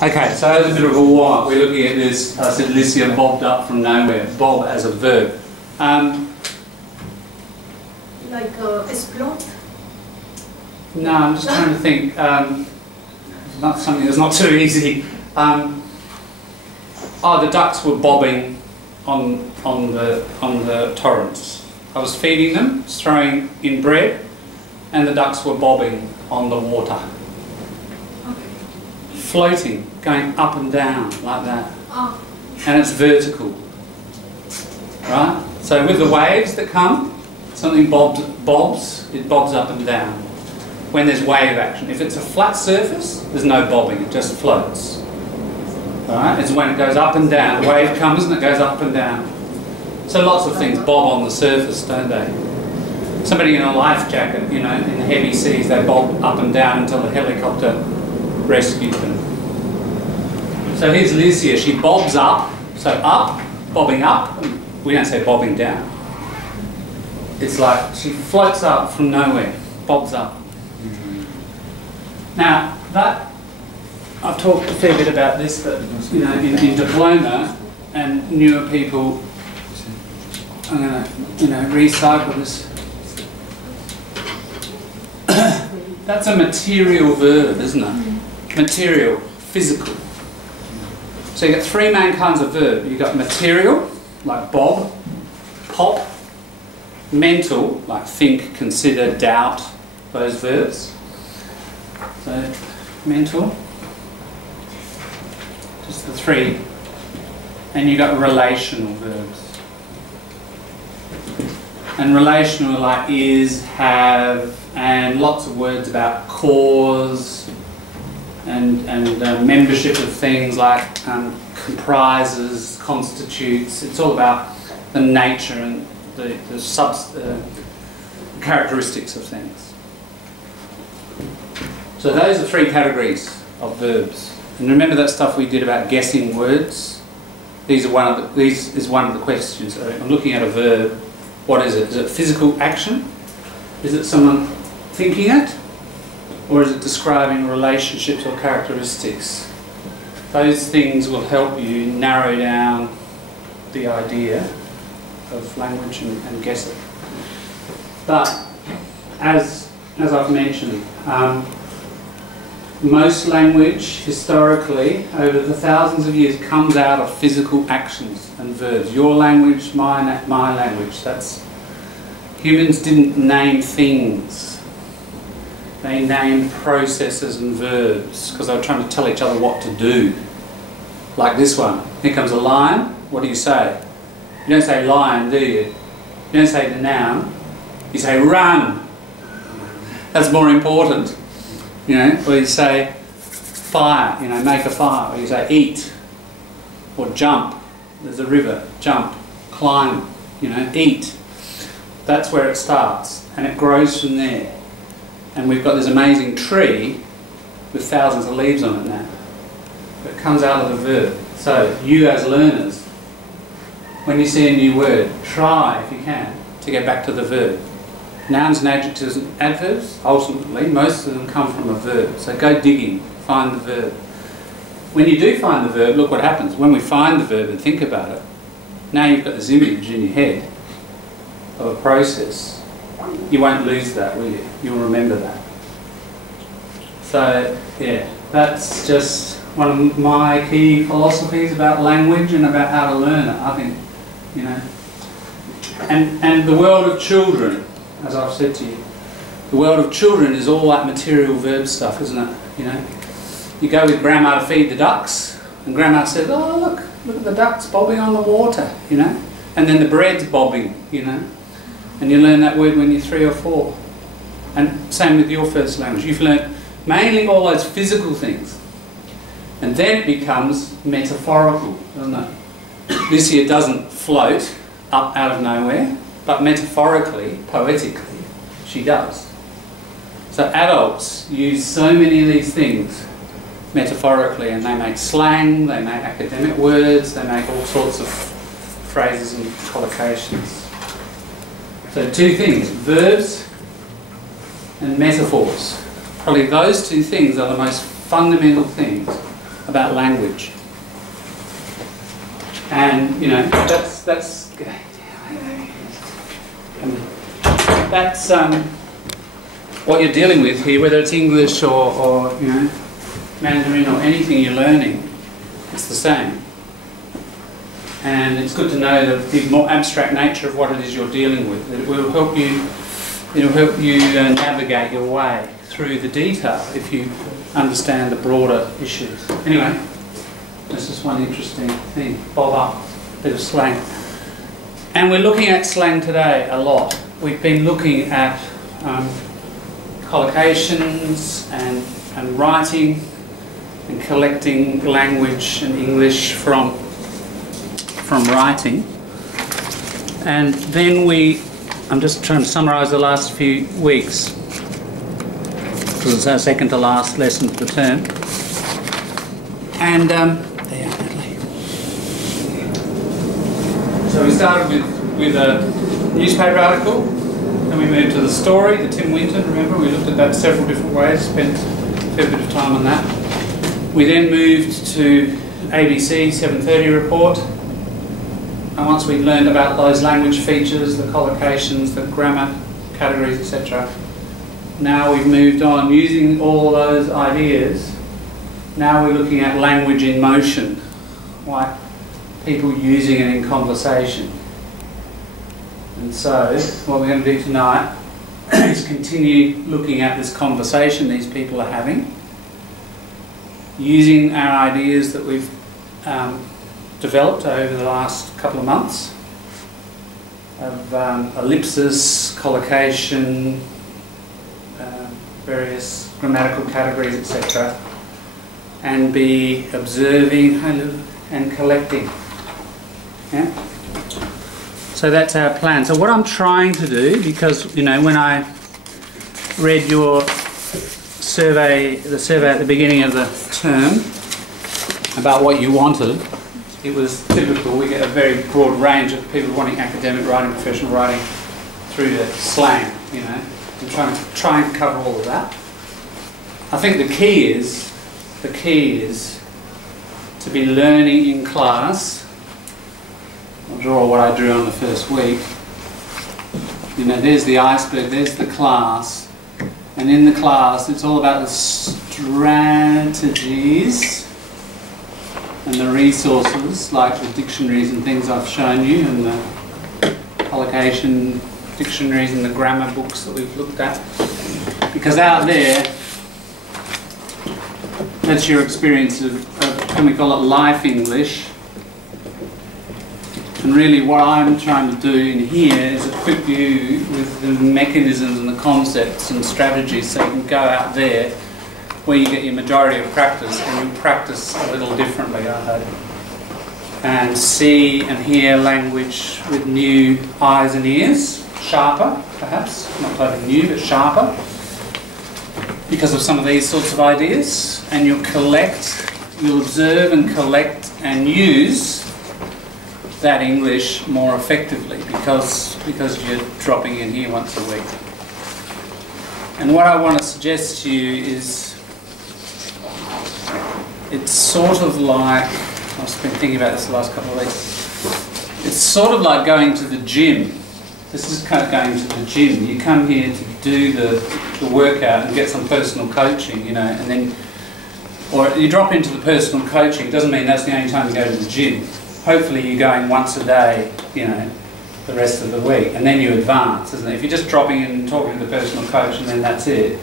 Okay, so as a bit of a warm-up, we're looking at this. I said Lycia bobbed up from nowhere. Bob as a verb. Like explode? No, I'm just trying to think. Not something that's not too easy. Oh, the ducks were bobbing on the torrents. I was feeding them, throwing in bread, and the ducks were bobbing on the water. Okay. Floating, going up and down like that. Oh. And it's vertical. Right? So with the waves that come, something bobs, it bobs up and down. When there's wave action. If it's a flat surface, there's no bobbing, it just floats. Alright? It's when it goes up and down. The wave comes and it goes up and down. So lots of things bob on the surface, don't they? Somebody in a life jacket, you know, in the heavy seas, they bob up and down until the helicopter rescues them. So here's Lycia, she bobs up, so up, bobbing up, we don't say bobbing down. It's like she floats up from nowhere, bobs up. Now, that, I've talked a fair bit about this, but you know, in diploma and newer people, I'm going to, you know, recycle this. That's a material verb, isn't it? Material, physical. So you've got three main kinds of verb. You've got material, like bob, pop, mental, like think, consider, doubt, those verbs. So, mental, just the three. And you've got relational verbs. And relational like is, have, and lots of words about cause and membership of things like comprises, constitutes. It's all about the nature and the characteristics of things. So those are three categories of verbs. And remember that stuff we did about guessing words? These is one of the questions. So I'm looking at a verb. What is it? Is it physical action? Is it someone thinking it? Or is it describing relationships or characteristics? Those things will help you narrow down the idea of language and guess it. But as I've mentioned, most language historically over the thousands of years comes out of physical actions and verbs. Your language, my language. That's humans didn't name things. They named processes and verbs because they were trying to tell each other what to do. Like this one. Here comes a lion. What do you say? You don't say lion, do you? You don't say the noun. You say run. That's more important. You know, or you say fire, you know, make a fire, or you say eat, or jump, there's a river, jump, climb, you know, eat. That's where it starts, and it grows from there. And we've got this amazing tree with thousands of leaves on it now. It comes out of the verb. So, you as learners, when you see a new word, try, if you can, to get back to the verb. Nouns and adjectives and adverbs, ultimately, most of them come from a verb. So go digging, find the verb. When you do find the verb, look what happens. When we find the verb and think about it, now you've got this image in your head of a process. You won't lose that, will you? You'll remember that. So, yeah, that's just one of my key philosophies about language and about how to learn it, I think, you know. And the world of children, as I've said to you, the world of children is all that material verb stuff, isn't it? You know, you go with Grandma to feed the ducks, and Grandma says, "Oh, look at the ducks bobbing on the water," you know, and then the bread's bobbing, you know, and you learn that word when you're 3 or 4. And same with your first language. You've learnt mainly all those physical things, and then it becomes metaphorical, doesn't it? Lycia doesn't float up out of nowhere. But metaphorically, poetically, she does. So adults use so many of these things metaphorically, and they make slang, they make academic words, they make all sorts of phrases and collocations. So two things, verbs and metaphors. Probably those two things are the most fundamental things about language. And you know, that's what you're dealing with here, whether it's English or you know, Mandarin or anything you're learning, it's the same. And it's good to know the more abstract nature of what it is you're dealing with. It will help you. It'll help you navigate your way through the detail if you understand the broader issues. Anyway, this is one interesting thing. Bob up, bit of slang. And we're looking at slang today a lot. We've been looking at collocations and writing and collecting language and English from writing. And then I'm just trying to summarise the last few weeks, because it's our second to last lesson for the term. And there, Natalie. So we started with a newspaper article, then we moved to the story, the Tim Winton, remember? We looked at that several different ways, spent a fair bit of time on that. We then moved to ABC 7:30 report. And once we'd learned about those language features, the collocations, the grammar categories, etc., now we've moved on using all those ideas. Now we're looking at language in motion, like people using it in conversation. And so what we're going to do tonight is continue looking at this conversation these people are having, using our ideas that we've developed over the last couple of months of ellipsis, collocation, various grammatical categories, etc., and be observing and collecting. Yeah? So that's our plan. So what I'm trying to do, because you know, when I read your survey, the survey at the beginning of the term about what you wanted, it was typical. We get a very broad range of people wanting academic writing, professional writing, through to slang, you know, and trying to cover all of that. I think the key is to be learning in class. I'll draw what I drew on the first week. You know, there's the iceberg, there's the class, and in the class it's all about the strategies and the resources, like the dictionaries and things I've shown you, and the collocation dictionaries and the grammar books that we've looked at. Because out there, that's your experience of can we call it life English. And really what I'm trying to do in here is equip you with the mechanisms and the concepts and strategies so you can go out there where you get your majority of practice, and you practice a little differently, I hope. And see and hear language with new eyes and ears, sharper perhaps, not totally new but sharper, because of some of these sorts of ideas. And you'll observe and collect and use that English more effectively because you're dropping in here once a week. And what I want to suggest to you is, it's sort of like, I've been thinking about this the last couple of weeks, it's sort of like going to the gym. This is kind of going to the gym. You come here to do the workout and get some personal coaching, you know, and then, or you drop into the personal coaching. It doesn't mean that's the only time you go to the gym. Hopefully you're going once a day, you know, the rest of the week, and then you advance, isn't it? If you're just dropping in and talking to the personal coach and then that's it,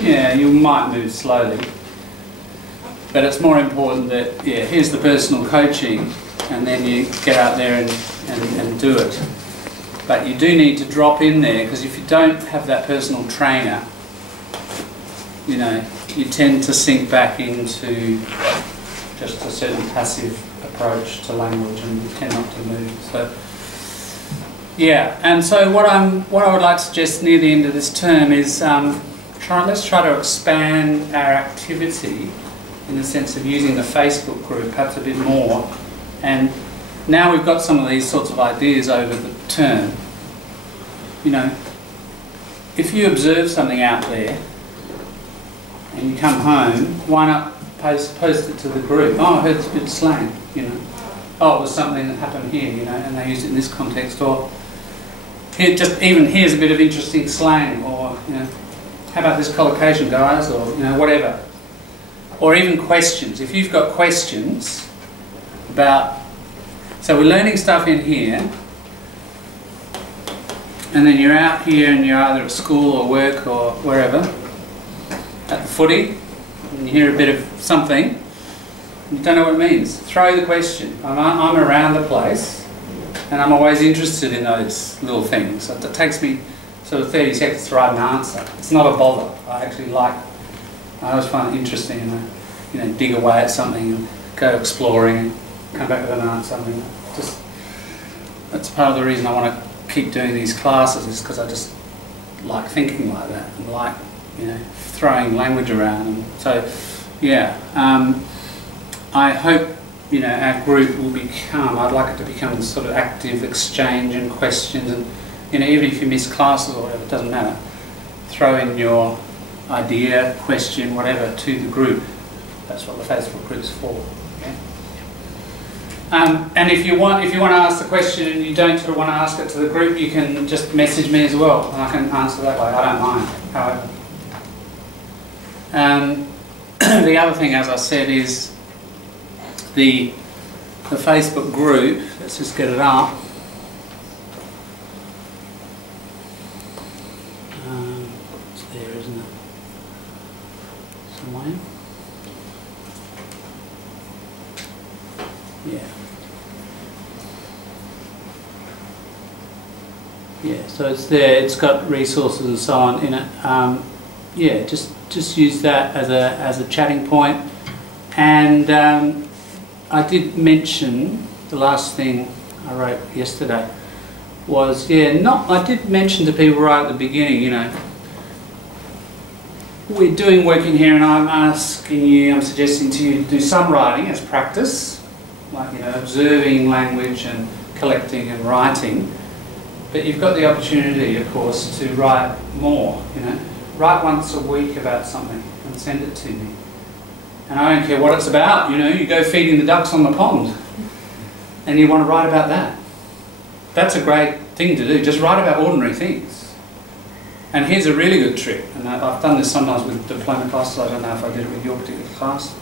yeah, you might move slowly. But it's more important that, yeah, here's the personal coaching, and then you get out there and do it. But you do need to drop in there, because if you don't have that personal trainer, you know, you tend to sink back into just a certain passive approach to language, and you tend not to move. So, yeah, and so what I would like to suggest near the end of this term is let's try to expand our activity in the sense of using the Facebook group perhaps a bit more. And now we've got some of these sorts of ideas over the term. You know, if you observe something out there and you come home, why not post it to the group. Oh, I heard this bit of slang, you know. Oh, it was something that happened here, you know, and they used it in this context. Or here, just even here's a bit of interesting slang, or you know, how about this collocation, guys, or you know, whatever. Or even questions. If you've got questions about, so we're learning stuff in here, and then you're out here and you're either at school or work or wherever, at the footy, and you hear a bit of something, you don't know what it means. Throw the question. I'm around the place, and I'm always interested in those little things. So it takes me sort of 30 seconds to write an answer. It's not a bother. I always find it interesting, and you know, dig away at something and go exploring and come back with an answer. I mean, that's part of the reason I want to keep doing these classes, is because I just like thinking like that and like, you know, throwing language around. And so, yeah, I hope, you know, our group will become, I'd like it to become this sort of active exchange and questions, and, you know, even if you miss classes or whatever, it doesn't matter. Throw in your idea, question, whatever, to the group. That's what the Facebook group's for. Okay? And if you want to ask the question and you don't sort of want to ask it to the group, you can just message me as well, and I can answer that way. I don't mind, however. The other thing, as I said, is the Facebook group. Let's just get it up. It's there, isn't it? Somewhere. Yeah. Yeah, so it's there, it's got resources and so on in it. Yeah, just use that as a chatting point. And I did mention, the last thing I wrote yesterday was, I did mention to people right at the beginning, you know, we're doing work in here and I'm suggesting to you to do some writing as practice, like, you know, observing language and collecting and writing. But you've got the opportunity, of course, to write more, you know. Write once a week about something and send it to me. And I don't care what it's about, you know, you go feeding the ducks on the pond and you want to write about that. That's a great thing to do, just write about ordinary things. And here's a really good trick, and I've done this sometimes with diploma classes, I don't know if I did it with your particular class.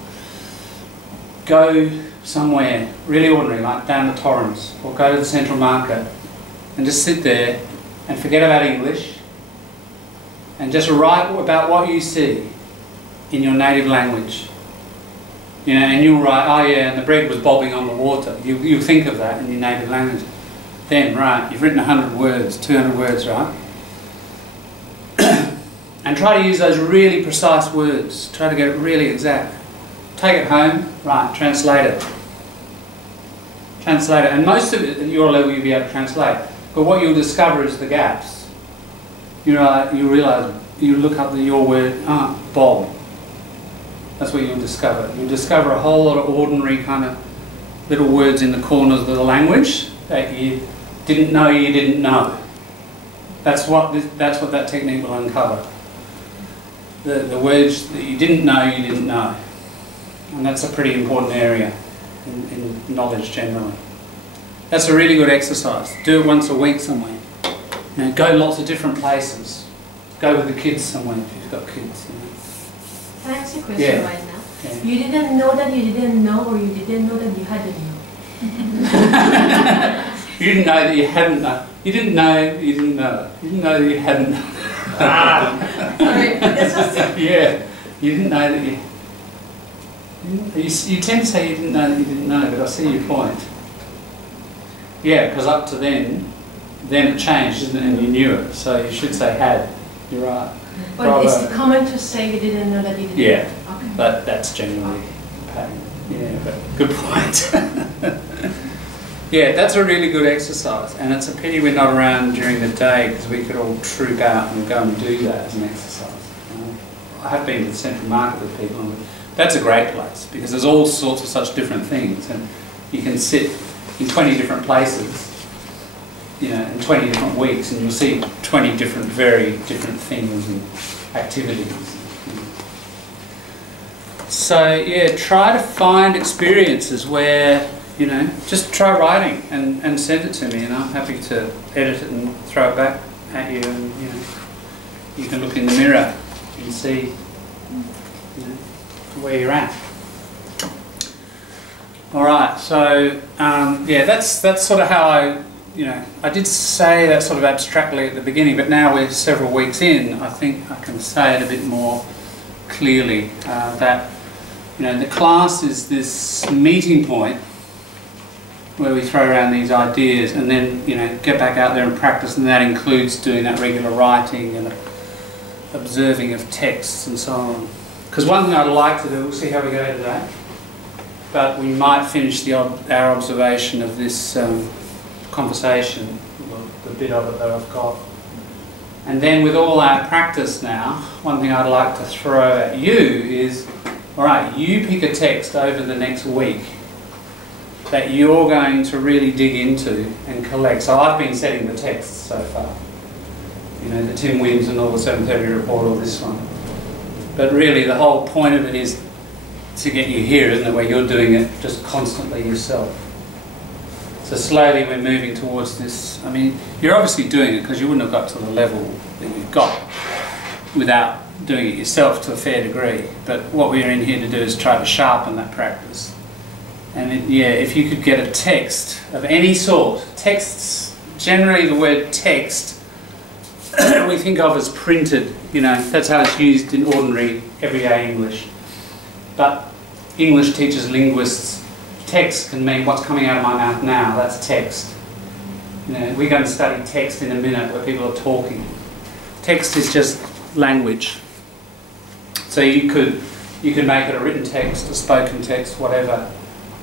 Go somewhere really ordinary, like down the Torrens, or go to the Central Market, and just sit there and forget about English and just write about what you see in your native language. You know, and you'll write, oh yeah, and the bread was bobbing on the water. You think of that in your native language. Then, right, you've written 100 words, 200 words, right? And try to use those really precise words. Try to get it really exact. Take it home, right, translate it. Translate it, and most of it at your level you'll be able to translate. But what you'll discover is the gaps. You realise, you look up your word, Bob. That's what you'll discover. You'll discover a whole lot of ordinary kind of little words in the corners of the language that you didn't know you didn't know. That's what that technique will uncover. The words that you didn't know you didn't know. And that's a pretty important area in knowledge generally. That's a really good exercise. Do it once a week somewhere. You know, go lots of different places. Go with the kids somewhere if you've got kids. You know. Can I ask you a question right now? Yeah. You didn't know that you didn't know, or you didn't know that you hadn't known? You didn't know that you hadn't known. You didn't know you didn't know. You didn't know that you hadn't known. Sorry, that's just... Yeah, you didn't know that you tend to say you didn't know that you didn't know, but I see your point. Yeah, because up to then it changed, didn't it, and you knew it. So you should say had. You're right. But it's common to say you didn't know that you didn't know. Yeah, Okay. but that's generally the pattern. Yeah, but good point. Yeah, that's a really good exercise, and it's a pity we're not around during the day because we could all troop out and go and do that as an exercise. I have been to the Central Market with people, and that's a great place because there's all sorts of such different things, and you can sit in 20 different places, you know, in 20 different weeks, and you'll see 20 different, very different things and activities. So So yeah, try to find experiences where, you know, just try writing and send it to me, and I'm happy to edit it and throw it back at you, and you know, you can look in the mirror and see, you know, where you're at. All right, so yeah, that's sort of how I did say that sort of abstractly at the beginning, but now we're several weeks in, I think I can say it a bit more clearly, that, you know, the class is this meeting point where we throw around these ideas and then, you know, get back out there and practice, and that includes doing that regular writing and observing of texts and so on. Because one thing I'd like to do, we'll see how we go today, but we might finish our observation of this conversation, the bit of it that I've got. And then with all our practice now, one thing I'd like to throw at you is, all right, you pick a text over the next week that you're going to really dig into and collect. So I've been setting the texts so far. You know, the Tim Wins and all the 7:30 report, all this one. But really the whole point of it is to get you here, isn't it, where you're doing it just constantly yourself. So slowly we're moving towards this. I mean, you're obviously doing it because you wouldn't have got to the level that you've got without doing it yourself to a fair degree. But what we're in here to do is try to sharpen that practice. And yeah, if you could get a text of any sort, texts, generally the word text we think of as printed, you know, that's how it's used in ordinary, everyday English. But English teachers, linguists, text can mean what's coming out of my mouth now, that's text. You know, we're going to study text in a minute where people are talking. Text is just language. So you could make it a written text, a spoken text, whatever,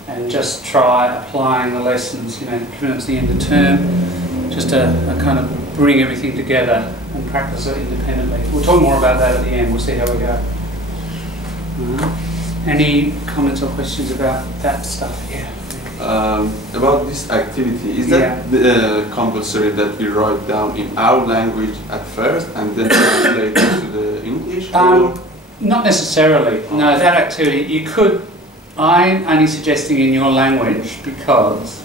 and just try applying the lessons, you know, given it's the end of term, just to kind of bring everything together and practice it independently. We'll talk more about that at the end, we'll see how we go. Any comments or questions about that stuff? Yeah. About this activity, is that compulsory that we write down in our language at first and then translate it to the English? Not necessarily. No, that activity you could. I'm only suggesting in your language because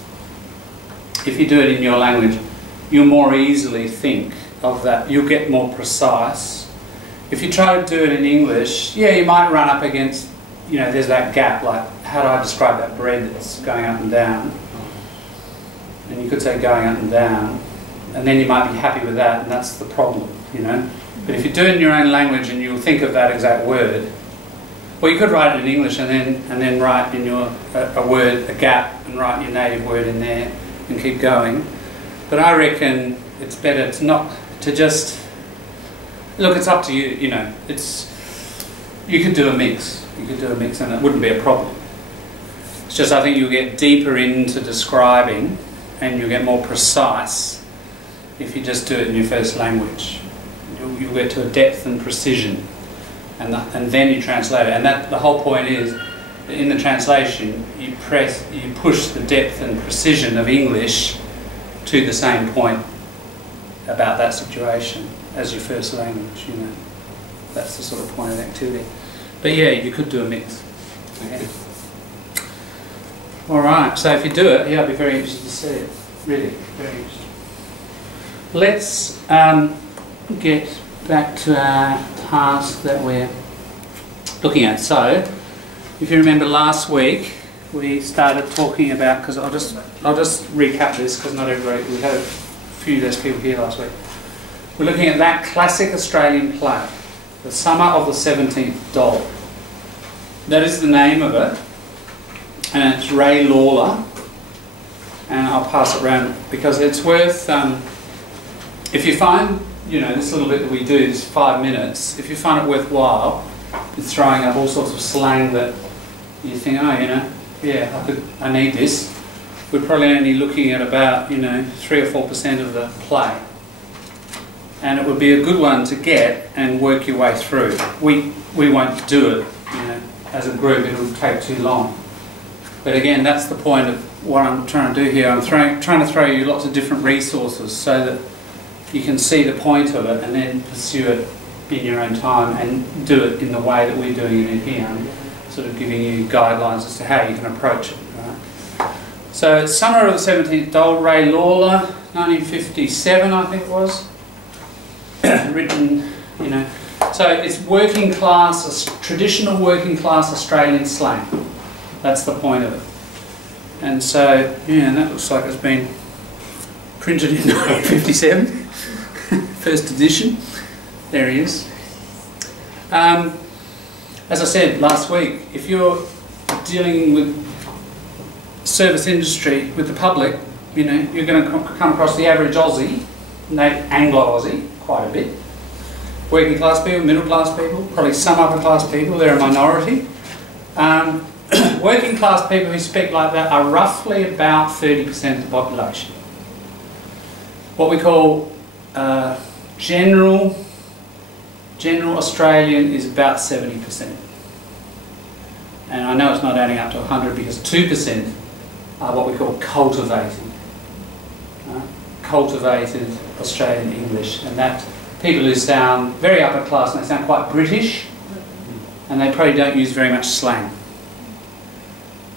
if you do it in your language, you'll more easily think of that. You'll get more precise. If you try to do it in English, yeah, you might run up against, you know, there's that gap, like, how do I describe that bread that's going up and down? And you could say going up and down, and then you might be happy with that, and that's the problem, you know. But if you do it in your own language and you'll think of that exact word, well, you could write it in English and then write in your a word, a gap, and write your native word in there and keep going. But I reckon it's better to not to just look. It's up to you, you know. You could do a mix. You could do a mix, and it wouldn't be a problem. It's just I think you'll get deeper into describing, and you'll get more precise if you just do it in your first language. You'll get to a depth and precision. And then you translate it, and that the whole point is that in the translation you push the depth and precision of English to the same point about that situation as your first language. You know, that's the sort of point of the activity. But yeah, you could do a mix. Okay. All right. So if you do it, yeah, I'd be very interested to see it. Really, very interested. Let's get back to our task that we're looking at. So, if you remember last week, we started talking about, because I'll just recap this because not everybody, we had a few less people here last week. We're looking at that classic Australian play, The Summer of the 17th Doll. That is the name of it, and it's Ray Lawler, and I'll pass it around because it's worth, if you find, you know, this little bit that we do, this 5 minutes, if you find it worthwhile, it's throwing up all sorts of slang that you think, oh, you know, yeah, I need this. We're probably only looking at about, you know, 3 or 4% of the play. And it would be a good one to get and work your way through. We won't do it, you know, as a group, it'll take too long. But again, that's the point of what I'm trying to do here. I'm trying to throw you lots of different resources so that you can see the point of it and then pursue it in your own time and do it in the way that we're doing it in here. sort of giving you guidelines as to how you can approach it. Right? So summer of the 17th, Dole Ray Lawler, 1957 I think it was, written, you know. So it's working class, traditional working class Australian slang. That's the point of it. And so, yeah, and that looks like it's been printed in 1957, first edition. There he is. As I said last week, if you're dealing with service industry, with the public, you know, you're going to come across the average Aussie, Anglo-Aussie, quite a bit. Working class people, middle class people, probably some upper class people, they're a minority. Working class people who speak like that are roughly about 30% of the population. What we call general Australian is about 70%. And I know it's not adding up to 100 because 2% are what we call cultivated. Cultivated Australian English. And that people who sound very upper class and they sound quite British and they probably don't use very much slang.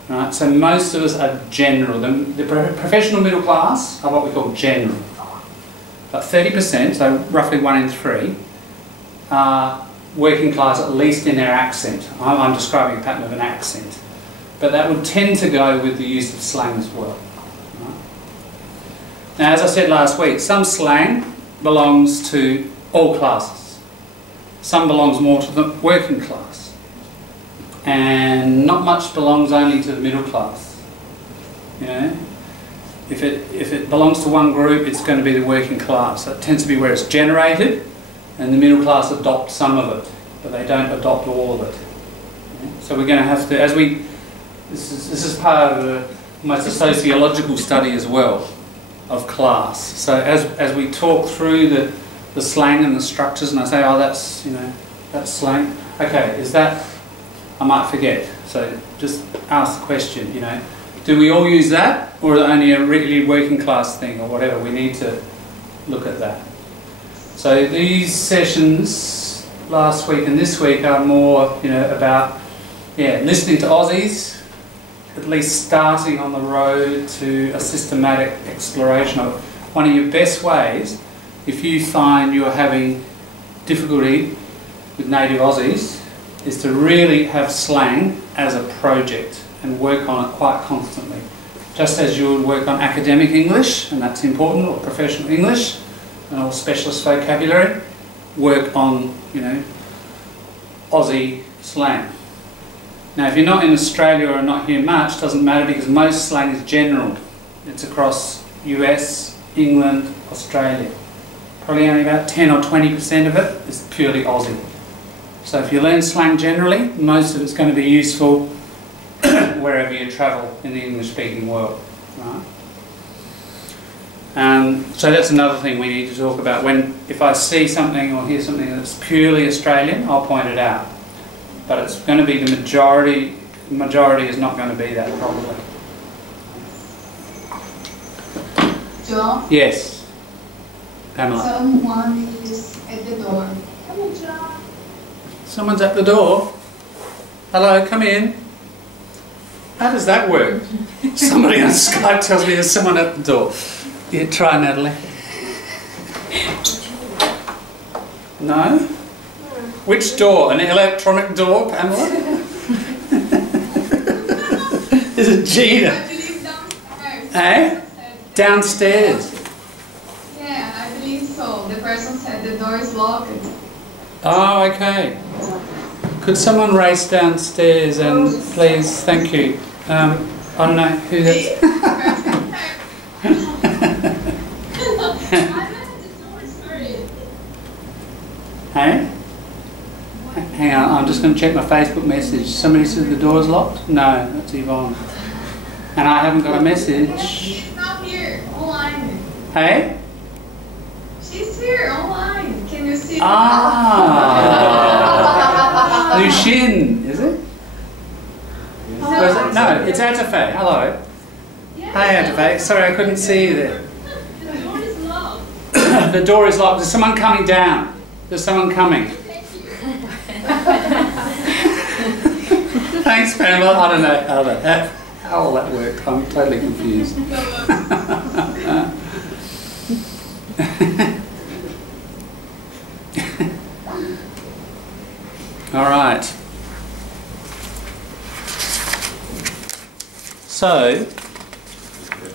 Right? So most of us are general. The professional middle class are what we call general. But 30%, so roughly 1 in 3, are working class, at least in their accent. I'm describing a pattern of an accent. But that would tend to go with the use of slang as well. Right? Now, as I said last week, some slang belongs to all classes. Some belongs more to the working class. And not much belongs only to the middle class. You know? If it belongs to one group, it's going to be the working class. That tends to be where it's generated, and the middle class adopt some of it, but they don't adopt all of it. Yeah? So we're going to have to, this is part of almost a sociological study as well of class. So as we talk through the slang and the structures, and I say, oh, that's, you know, that's slang. Okay, is that? I might forget. So just ask the question, you know. Do we all use that, or is it only a really working class thing, or whatever? We need to look at that. So these sessions last week and this week are more, you know, about listening to Aussies, at least starting on the road to a systematic exploration of one of your best ways. If you find you're having difficulty with native Aussies, is to really have slang as a project and work on it quite constantly. Just as you would work on academic English, and that's important, or professional English, or specialist vocabulary, work on, you know, Aussie slang. Now, if you're not in Australia or not here much, doesn't matter because most slang is general. It's across US, England, Australia. Probably only about 10 or 20% of it is purely Aussie. So if you learn slang generally, most of it's going to be useful wherever you travel in the English-speaking world. Right? So that's another thing we need to talk about. If I see something or hear something that's purely Australian, I'll point it out. But it's going to be the majority. The majority is not going to be that, probably. John? Yes. Pamela. Someone is at the door. Come on, John. Someone's at the door. Hello, come in. How does that work? Somebody on Skype tells me there's someone at the door. Yeah, try, Natalie. No? Which door? An electronic door, Pamela? Is it Gina? I believe downstairs. Eh? Downstairs. Yeah, I believe so. The person said the door is locked. Oh, okay. Could someone race downstairs and please, thank you. I don't know who that's... Hey? Hang on, I'm just going to check my Facebook message. Somebody said the door's locked? No, that's Yvonne. And I haven't got a message. She's not here, online. Hey? She's here, online. Can you see? Ah! Lucien, is it? No, it's Atafe. Hello. Yes. Hey Atafe. Sorry, I couldn't see you there. The door is locked. The door is locked. There's someone coming down. There's someone coming. Thank you. Thanks, Pamela. I don't know how all that worked. I'm totally confused. All right. So,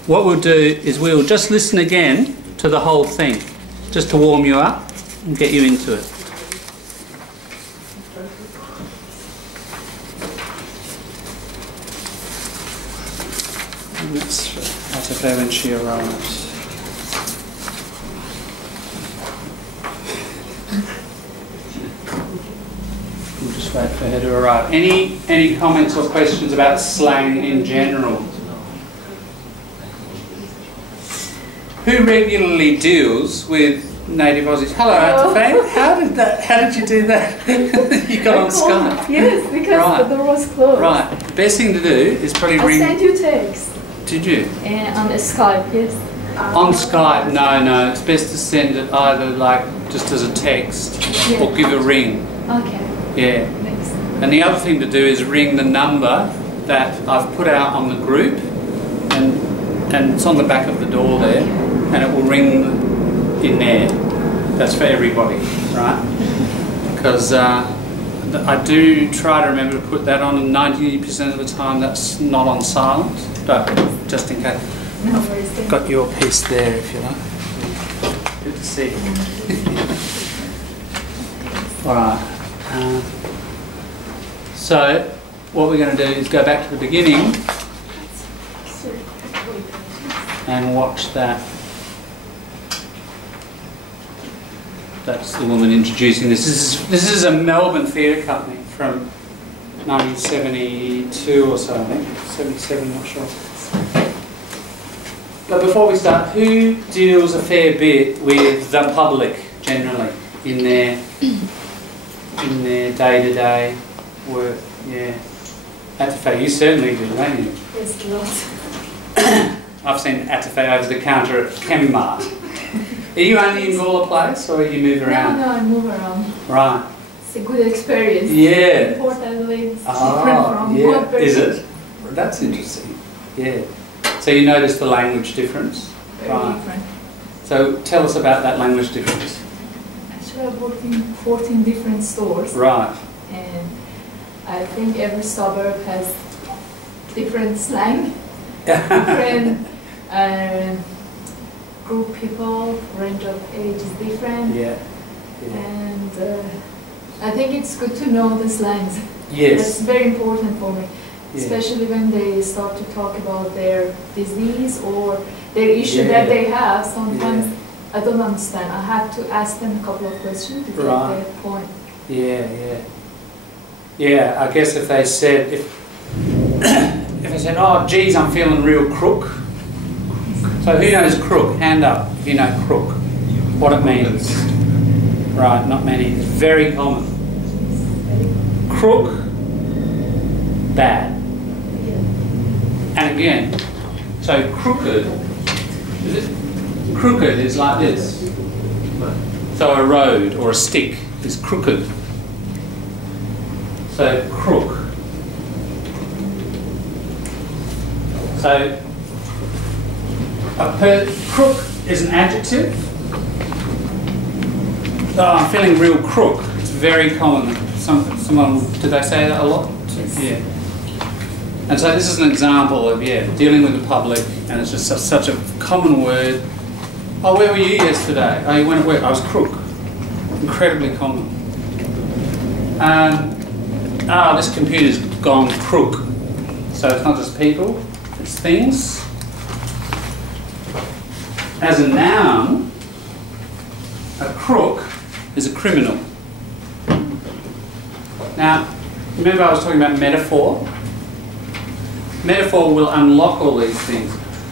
what we'll do is we'll just listen again to the whole thing, just to warm you up and get you into it. And that's Atafe when she arrives. We'll just wait for her to arrive. Any comments or questions about slang in general? Who regularly deals with native Aussies? Hello, Atafe. How did you do that? You got on Skype. Yes, because the door was closed. Right. The best thing to do is probably ring. I sent you text. Did you? On Skype, yes. On Skype, no. It's best to send it either like just as a text or give a ring. Okay. Yeah. Thanks. And the other thing to do is ring the number that I've put out on the group, and it's on the back of the door there, and it will ring in there. That's for everybody, right? Because I do try to remember to put that on, and 90% of the time that's not on silent, but just in case. No worries. I've got your piece there if you like. Good to see you. Alright. So, what we're going to do is go back to the beginning and watch that. That's the woman introducing this. This is a Melbourne theatre company from 1972 or so, I think. 77, not sure. But before we start, who deals a fair bit with the public generally in their day-to-day work? Yeah. Atafe, you certainly do, don't you? Yes, lots. I've seen Atafe over the counter at Chemmart. Are you only in Gawler Place, or you move around? No, I move around. Right. It's a good experience. Yeah. Importantly, it's different from yeah. Is it? That's interesting. Yeah. So you notice the language difference? Very different. So tell us about that language difference. Actually, I've worked in 14 different stores. Right. And I think every suburb has different slang, different group people, range of age is different. Yeah. And I think it's good to know the slangs. Yes. That's very important for me. Yeah. Especially when they start to talk about their disease or their issue that they have. Sometimes I don't understand. I have to ask them a couple of questions to get their point. Yeah. I guess if they said, if they said, oh geez, I'm feeling real crook. So who knows crook? Hand up if you know crook. What it means. Right, not many. It's very common. Crook, bad. And again, so crooked is like this. So a road or a stick is crooked. So crook. So crook is an adjective. Oh, I'm feeling real crook. It's very common. Someone, did they say that a lot? Yeah. And so this is an example of, dealing with the public, and it's just such a common word. Oh, where were you yesterday? Oh, you went to work. I was crook. Incredibly common. This computer's gone crook. So it's not just people, it's things. As a noun, a crook is a criminal. Now, remember I was talking about metaphor? Metaphor will unlock all these things.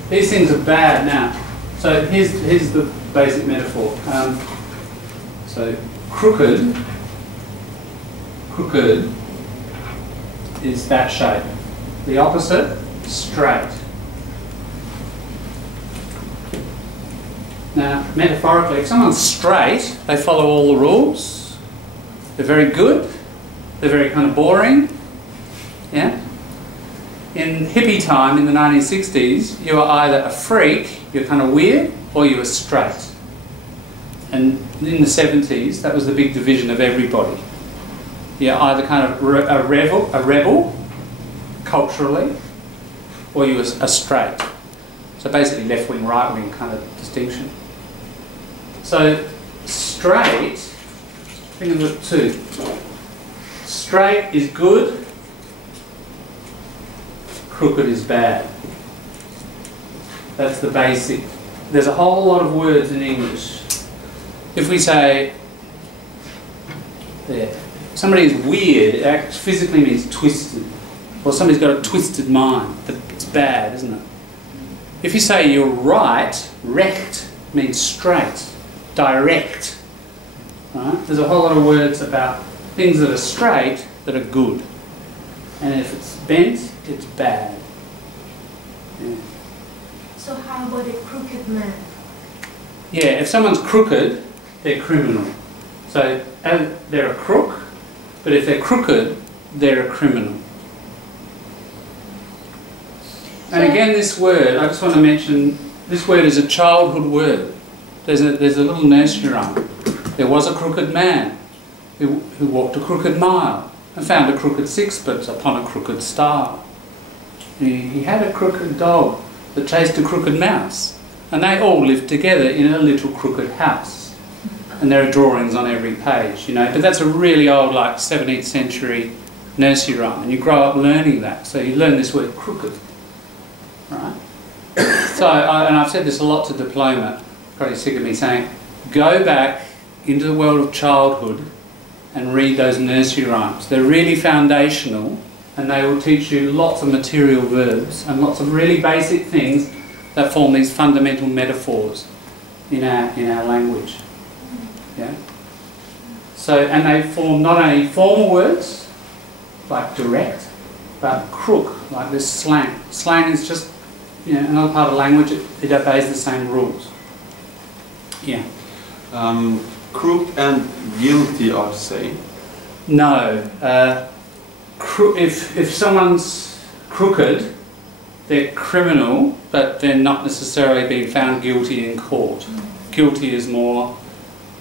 These things are bad now. So here's the basic metaphor. So crooked is that shape. The opposite, straight. Now, metaphorically, if someone's straight, they follow all the rules. They're very good. They're very kind of boring. Yeah? In hippie time in the 1960s, you were either a freak, you're kind of weird, or you were straight. And in the 70s, that was the big division of everybody. You're either kind of a rebel, culturally, or you were a straight. So basically left-wing, right-wing kind of distinction. So straight, think of it too. Straight is good, crooked is bad. That's the basic. There's a whole lot of words in English. If we say, there, somebody is weird, it actually physically means twisted. Or somebody's got a twisted mind. It's bad, isn't it? If you say you're right, rect means straight, direct. Right? There's a whole lot of words about things that are straight that are good. And if it's bent, it's bad. Yeah. So how about a crooked man? Yeah, if someone's crooked, they're criminal. So they're a crook, but if they're crooked, they're a criminal. And again, this word, I just want to mention, this word is a childhood word. There's a little nursery rhyme. There was a crooked man who walked a crooked mile and found a crooked sixpence upon a crooked star. He had a crooked dog that chased a crooked mouse, and they all lived together in a little crooked house. And there are drawings on every page, you know. But that's a really old, like 17th century nursery rhyme, and you grow up learning that. So you learn this word crooked, right? So, and I've said this a lot to diploma, probably sick of me saying, go back into the world of childhood and read those nursery rhymes. They're really foundational, and they will teach you lots of material verbs and lots of really basic things that form these fundamental metaphors in our language. Yeah. So, and they form not only formal words like direct, but crook, like this slang. Slang is just, you know, another part of language. It obeys the same rules. Yeah. Crook and guilty are the same. No. If someone's crooked, they're criminal, but they're not necessarily being found guilty in court. Guilty is more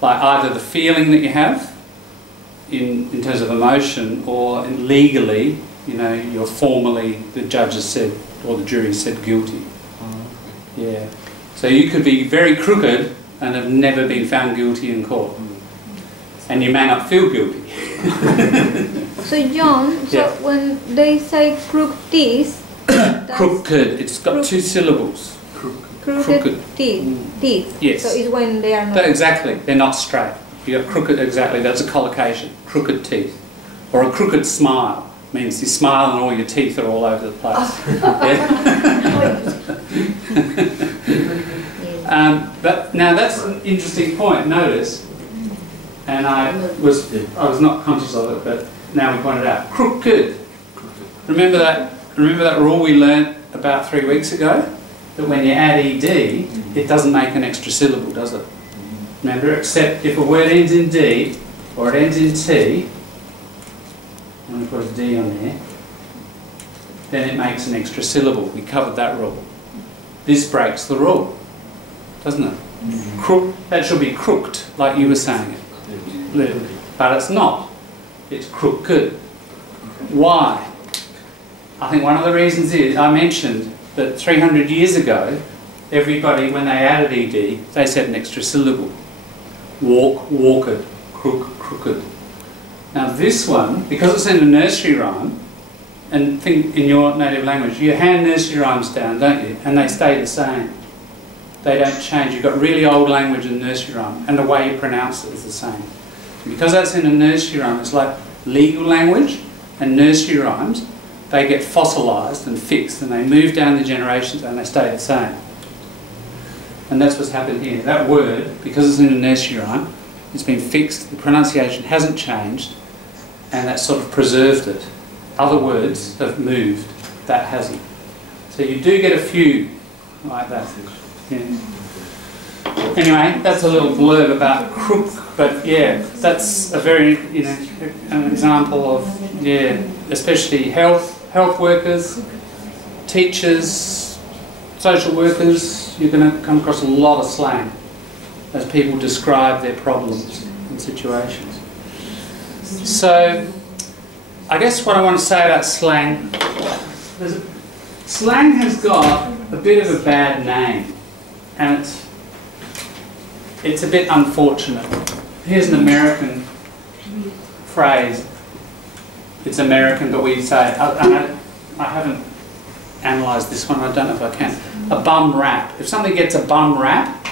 like either the feeling that you have in terms of emotion, or legally, you know, you're formally, the judge has said, or the jury said guilty. Yeah. So you could be very crooked and have never been found guilty in court. And you may not feel guilty. So John, Yeah. when they say crooked teeth, Crooked, it's got two syllables. crooked teeth. Yes. So it's when they are not. Exactly, they're not straight. You got crooked, exactly, that's a collocation. Crooked teeth. Or a crooked smile. Means you smile and all your teeth are all over the place. But now that's an interesting point, notice. And I was not conscious of it, but now we pointed out. Crooked. Remember that rule we learnt about 3 weeks ago? That when you add ed, it doesn't make an extra syllable, does it? Remember, except if a word ends in d or it ends in t, I'm going to put a d on there, then it makes an extra syllable. We covered that rule. This breaks the rule, doesn't it? Crook, that should be crooked, like you were saying it. But it's not. It's crooked. Why? I think one of the reasons is, I mentioned that 300 years ago, everybody, when they added ed, they said an extra syllable. Walk, walked, crook, crooked. Now this one, because it's in a nursery rhyme, and think in your native language, you hand nursery rhymes down, don't you? And they stay the same. They don't change. You've got really old language in nursery rhyme, and the way you pronounce it is the same. And because that's in a nursery rhyme, it's like legal language and nursery rhymes. They get fossilised and fixed, and they move down the generations and they stay the same. And that's what's happened here. That word, because it's in a nursery rhyme, it's been fixed, the pronunciation hasn't changed, and that sort of preserved it. Other words have moved, that hasn't. So you do get a few like that. Yeah. Anyway, that's a little blurb about crook, but yeah, that's a very, you know, an example of, yeah, especially health, health workers, teachers, social workers, you're going to come across a lot of slang as people describe their problems and situations. So, I guess what I want to say about slang, slang has got a bit of a bad name, and it's a bit unfortunate. Here's an American phrase. It's American, but we say, I haven't analysed this one, I don't know if I can, a bum rap. If something gets a bum rap,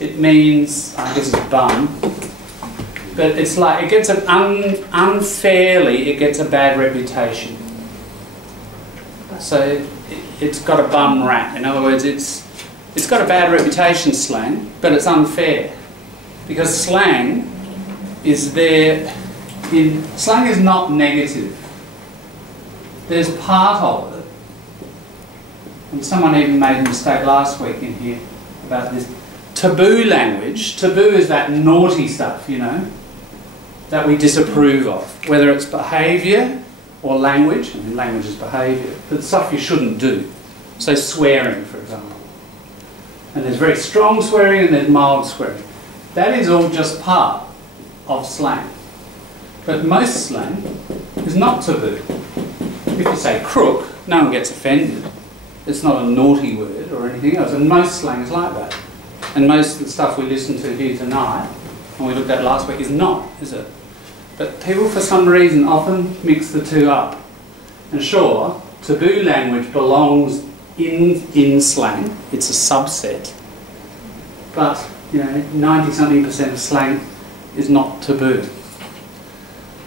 it means, I guess it's bum, but it's like, it gets unfairly, it gets a bad reputation. So it's got a bum rap. In other words, it's got a bad reputation, slang, but it's unfair. Because slang is there, slang is not negative. There's part of it. And someone even made a mistake last week in here about this. Taboo language, taboo is that naughty stuff, you know, that we disapprove of. Whether it's behaviour or language, I mean language is behaviour, but stuff you shouldn't do. So swearing, for example. And there's very strong swearing and there's mild swearing. That is all just part of slang. But most slang is not taboo. If you say crook, no one gets offended. It's not a naughty word or anything else. And most slang is like that. And most of the stuff we listened to here tonight, and we looked at last week, is not, is it? But people, for some reason, often mix the two up. And sure, taboo language belongs in slang. It's a subset. But, you know, 90-something% of slang is not taboo.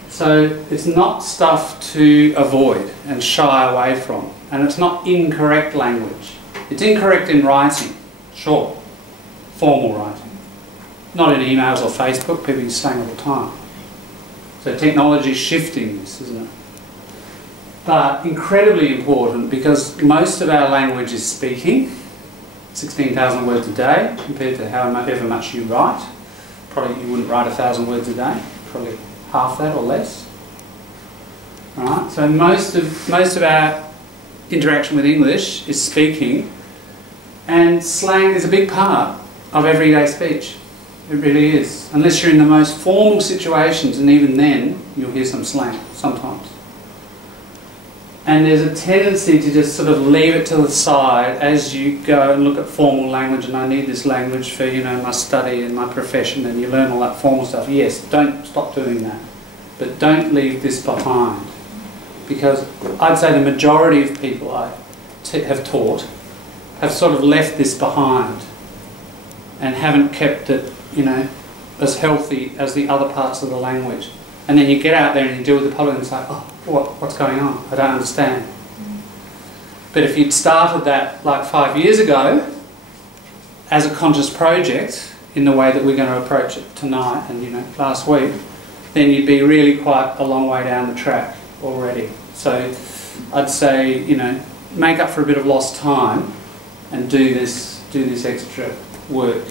So it's not stuff to avoid and shy away from. And it's not incorrect language. It's incorrect in writing, sure. Formal writing. Not in emails or Facebook, people use slang all the time. So technology is shifting this, isn't it? But incredibly important because most of our language is speaking, 16,000 words a day compared to however much you write. Probably you wouldn't write 1,000 words a day, probably half that or less. Alright, so most of our interaction with English is speaking, and slang is a big part of everyday speech. It really is. Unless you're in the most formal situations, and even then you'll hear some slang sometimes. And there's a tendency to just sort of leave it to the side as you go and look at formal language, and I need this language for, you know, my study and my profession, and you learn all that formal stuff. Yes, don't stop doing that. But don't leave this behind. Because I'd say the majority of people I have taught have sort of left this behind and haven't kept it, you know, as healthy as the other parts of the language. And then you get out there and you deal with the public and it's like, oh, what's going on? I don't understand. But if you'd started that like 5 years ago as a conscious project in the way that we're going to approach it tonight and, you know, last week, then you'd be really quite a long way down the track already. So I'd say, you know, make up for a bit of lost time and do this extra work,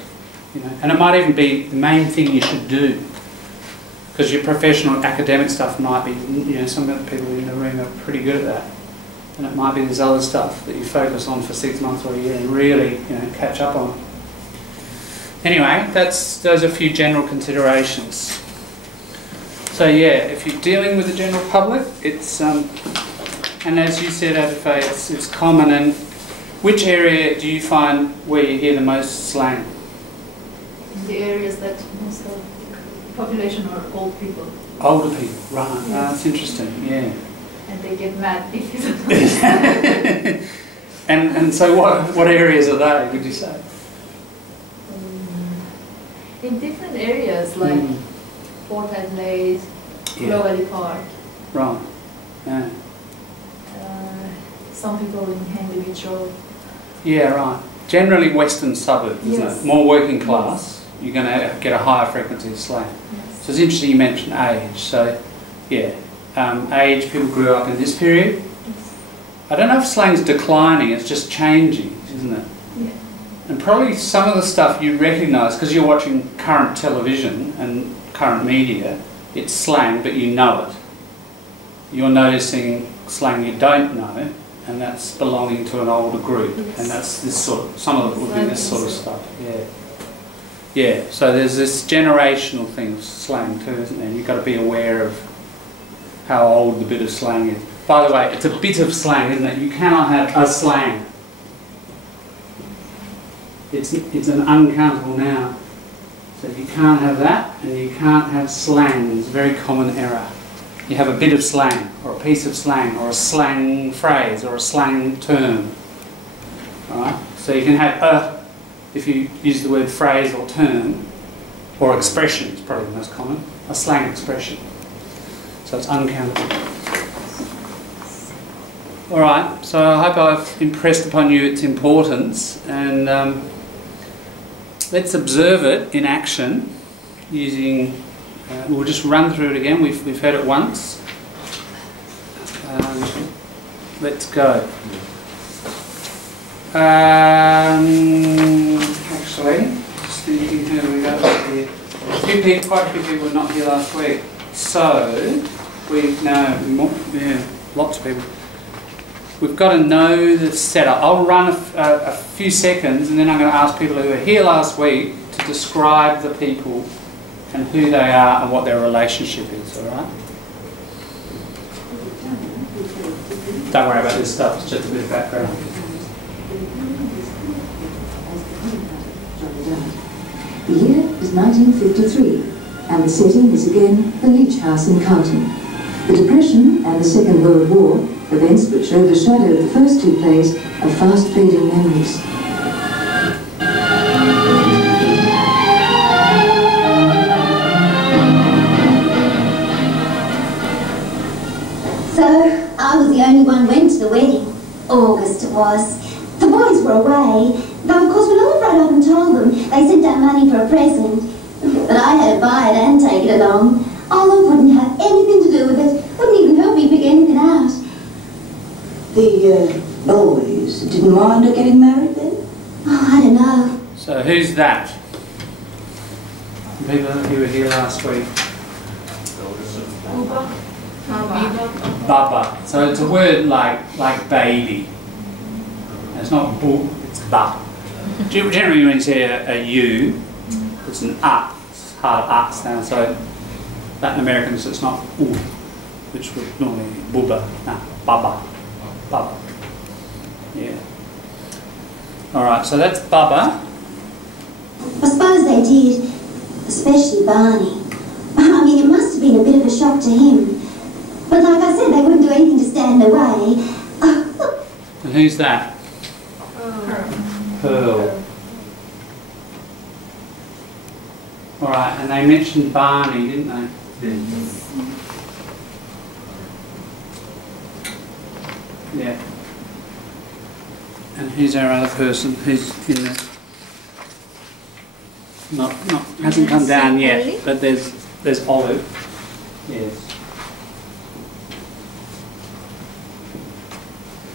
you know. And it might even be the main thing you should do, because your professional academic stuff might be, you know, some of the people in the room are pretty good at that, and it might be this other stuff that you focus on for 6 months or a year and really, you know, catch up on. Anyway, those are a few general considerations. So yeah, if you're dealing with the general public, it's and as you said, Adefe, it's common. And which area do you find where you hear the most slang? The areas that most of the population are old people. Older people, right? Yeah. That's interesting. Yeah. And they get mad if you don't understand. and so what areas are they? Would you say? In different areas like Port Adelaide, Clovelly Park. Right. Yeah. Some people in Henley Beach Road. Yeah, right. Generally western suburbs, isn't Yes. it? More working class, you're going to get a higher frequency of slang. Yes. So it's interesting you mentioned age. So, yeah, age, people grew up in this period. Yes. I don't know if slang's declining, it's just changing, isn't it? Yeah. And probably some of the stuff you recognise, because you're watching current television and current media, it's slang, but you know it. You're noticing slang you don't know, and that's belonging to an older group, and that's this sort of, some of it would be this sort of stuff. Yeah. Yeah, so there's this generational thing of slang too, isn't there? And you've got to be aware of how old the bit of slang is. By the way, it's a bit of slang, isn't it? You cannot have a slang. It's an uncountable noun. So you can't have that, and you can't have slang. It's a very common error. You have a bit of slang, or a piece of slang, or a slang phrase, or a slang term. Alright? So you can have a, if you use the word phrase or term, or expression, it's probably the most common, a slang expression. So it's uncountable. Alright, so I hope I've impressed upon you its importance, and let's observe it in action using, we'll just run through it again, we've heard it once. Let's go. Actually, just thinking who we got here. Quite a few people were not here last week. So, lots of people. We've got to know the setup. I'll run a few seconds, and then I'm going to ask people who were here last week to describe the people and who they are and what their relationship is, alright? Don't worry about this stuff, it's just a bit of background. The year is 1953, and the setting is again the Leach House in Carlton. The Depression and the Second World War, events which overshadowed the first two plays, are fast-fading memories. So, I was the only one went to the wedding. August it was. The boys were away. Though, of course, when I went right up and told them, they sent out money for a present. But I had to buy it and take it along. Olive wouldn't have anything to do with it. Wouldn't even help me pick anything out. The boys didn't mind her getting married then? Oh, I don't know. So who's that? People who were here last week. Baba. So it's a word like baby. It's not bu, it's ba. Generally when you say a U, it's an a. It's hard a sound. So Latin Americans, it's not u, which would normally be buba. No, baba. Baba. Yeah. Alright, so that's Baba. I suppose they did. Especially Barney. I mean, it must have been a bit of a shock to him. But like I said, they wouldn't do anything to stand in the way. And who's that? Pearl. Alright, and they mentioned Barney, didn't they? Yeah. And who's our other person who's in the... hasn't come down yet, but there's Olive. Yes.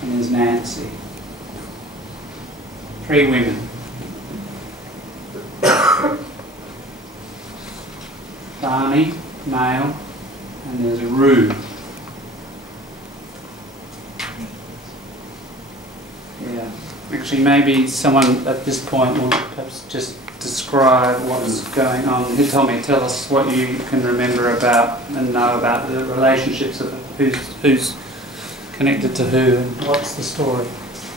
And there's Nancy. 3 women. Barney, male, and there's Rue. Yeah. Actually, maybe someone at this point will perhaps just describe what's going on. Who told me? Tell us what you can remember about and know about the relationships of who's connected to who and what's the story.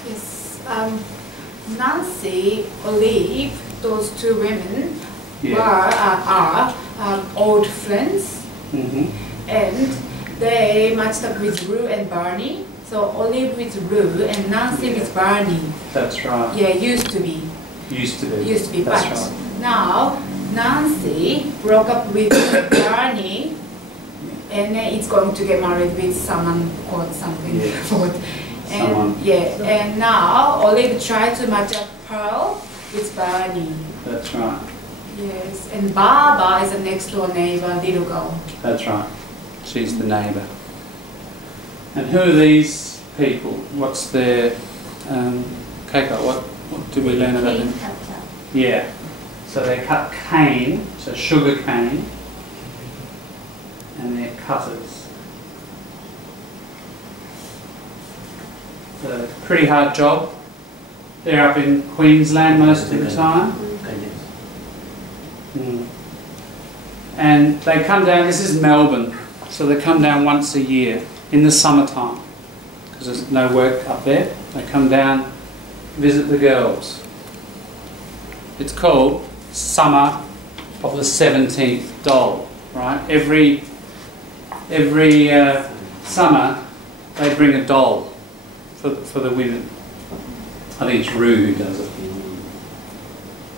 Yes. Nancy, Olive, those 2 women are old friends, and they matched up with Rue and Barney. So Olive with Rue and Nancy with Barney. That's right. Yeah, used to be. Used to be. That's but right. Now Nancy broke up with Barney, and it's going to get married with someone called something. And now Olive tried to match up Pearl with Barney. That's right. Yes, and Baba is a next door neighbor, little girl. That's right. She's the neighbour. And who are these people? What's their Keiko? What did we learn about them? Yeah. So they cut cane, so sugar cane, and they're cutters. pretty hard job. They're up in Queensland most of the time. And they come down, this is Melbourne, so they come down once a year in the summertime because there's no work up there. They come down, visit the girls. It's called Summer of the 17th Doll, right? Every summer they bring a doll for the women. I think it's Rue who does it.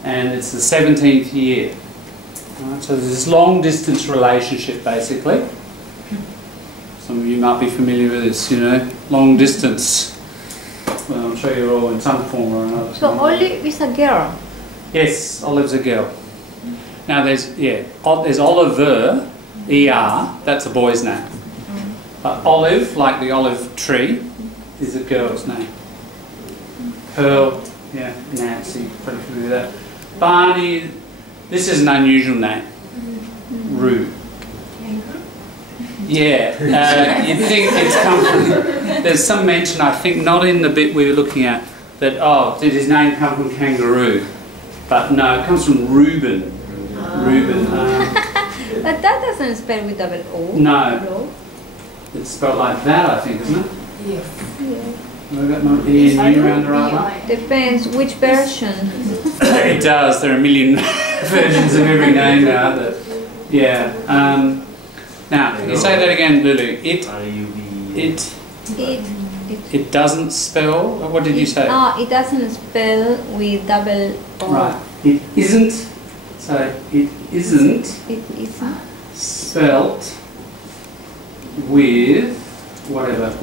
And it's the 17th year. Right, so there's this long distance relationship basically. Some of you might be familiar with this, you know, long distance. Well, I'm sure you're all in some form or another. So Olive is a girl? Yes, Olive's a girl. Now there's Oliver, E-R, that's a boy's name. But Olive, like the olive tree, is a girl's name. Pearl, yeah, Nancy, pretty familiar with that. Barney, this is an unusual name. Rue. Yeah, you'd think it's come from, there's some mention, I think, not in the bit we were looking at, that, oh, did his name come from kangaroo? But no, it comes from Reuben. Reuben. But that doesn't spell with double O. No. It's spelled like that, I think, isn't it? Yes. Yeah. Have I got my E and U around the right one? Depends which version. It does. There are a million versions of every name now. Yeah. Now, can you say that again, Lulu? It doesn't spell. What did you say? It doesn't spell with double O. Right. It isn't. So it isn't. It isn't spelt with whatever.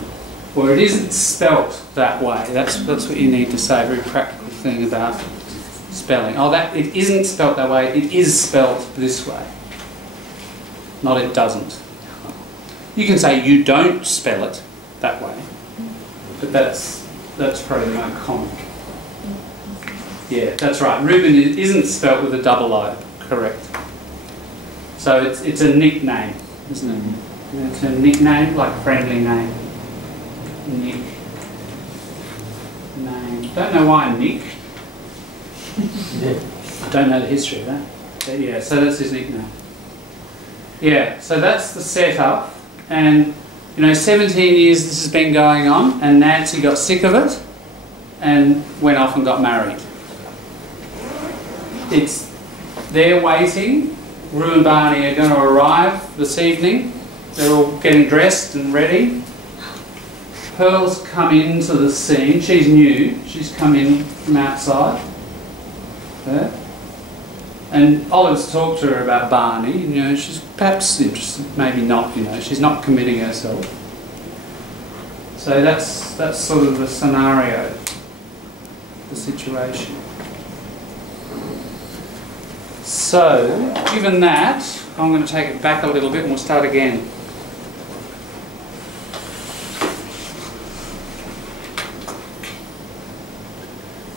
Or it isn't spelt that way. That's what you need to say. A very practical thing about spelling. Oh, that it isn't spelt that way. It is spelt this way. Not it doesn't. You can say you don't spell it that way, but that's probably the most common. Yeah, that's right. Reuben isn't spelt with a double O. Correct. So it's a nickname, isn't it? It's a nickname, like a friendly name. Nick. Name. Don't know why Nick. Don't know the history of that. But yeah, so that's his nickname. Yeah, so that's the setup. And, 17 years this has been going on, and Nancy got sick of it and went off and got married. They're waiting. Rue and Barney are going to arrive this evening. They're all getting dressed and ready. Pearl's come into the scene. She's new. She's come in from outside. Yeah. And Olive's talked to her about Barney. She's perhaps interested, maybe not. She's not committing herself. So that's sort of the scenario, the situation. So, given that, I'm going to take it back a little bit and we'll start again.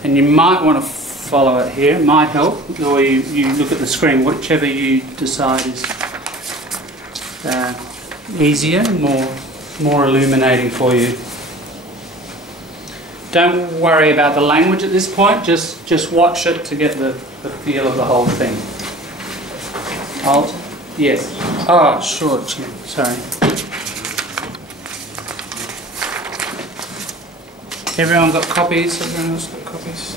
And you might want to follow it here, it might help, or you look at the screen, whichever you decide is easier, more illuminating for you. Don't worry about the language at this point, just watch it to get the feel of the whole thing. Alt? Yes. Oh, sure, sorry. Everyone got copies? Everyone else got copies?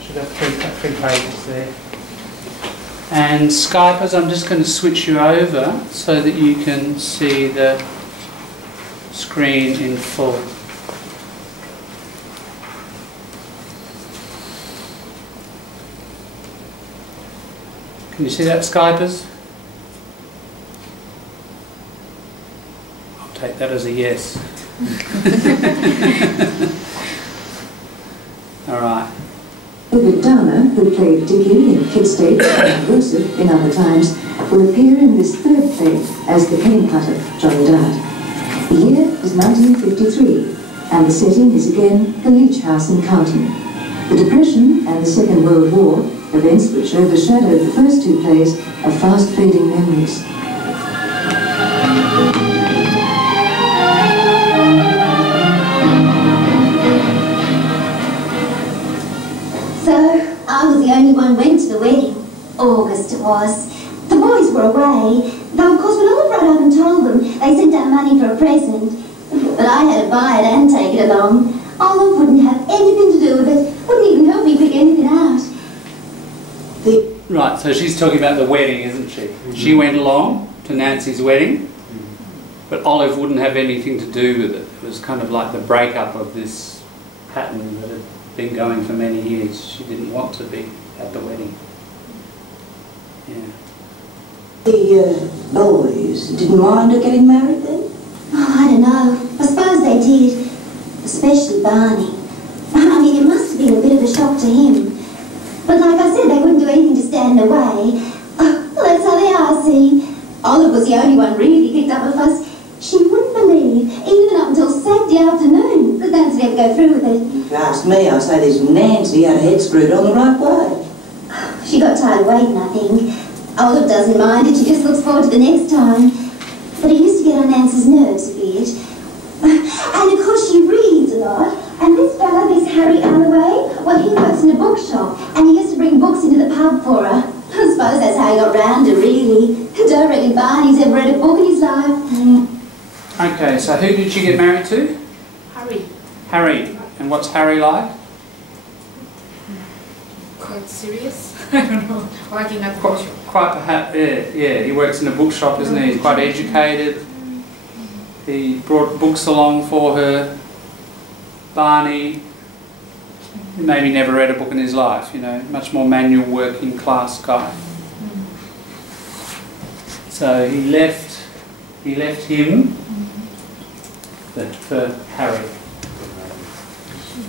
Should have three pages there. And Skypers, I'm just going to switch you over so that you can see the screen in full. Can you see that, Skypers? I'll take that as a yes. All right. David Downer, who played Dickie in Kid State and Joseph in Other Times, will appear in this third play as the cane cutter, Johnny Dart. The year is 1953, and the setting is again the Leach House in Carlton. The Depression and the Second World War, events which overshadowed the first two plays, are fast-fading memories. only one went to the wedding. August it was. The boys were away, though of course when Olive right up and told them, they sent down money for a present. But I had to buy it and take it along. Olive wouldn't have anything to do with it, wouldn't even help me pick anything out. Right, so she's talking about the wedding, isn't she? She went along to Nancy's wedding, but Olive wouldn't have anything to do with it. It was kind of like the breakup of this pattern that had been going for many years. She didn't want to be at the wedding. Yeah. The boys didn't mind her getting married then? Oh, I don't know. I suppose they did. Especially Barney. I mean, it must have been a bit of a shock to him. But like I said, they wouldn't do anything to stand in the way. Oh, well, that's how they are, see. Olive was the only one really kicked up a fuss. She wouldn't believe, even up until Saturday afternoon, that Nancy would ever go through with it. If you ask me, I say this Nancy had her head screwed on the right way. She got tired of waiting, I think. Olive doesn't mind it, she just looks forward to the next time. But it used to get on Nancy's nerves a bit. And of course she reads a lot. And this fella, this Harry Alloway, well, he works in a bookshop, and he used to bring books into the pub for her. I suppose that's how he got round her, really. Don't reckon Barney's ever read a book in his life. Okay, so who did she get married to? Harry. Harry. And what's Harry like? Quite serious. I don't know. Working at the bookshop. Quite perhaps, yeah. He works in a bookshop, isn't he? He's quite educated. He brought books along for her. Barney maybe never read a book in his life, you know, much more manual working class guy. So he left him for Harry.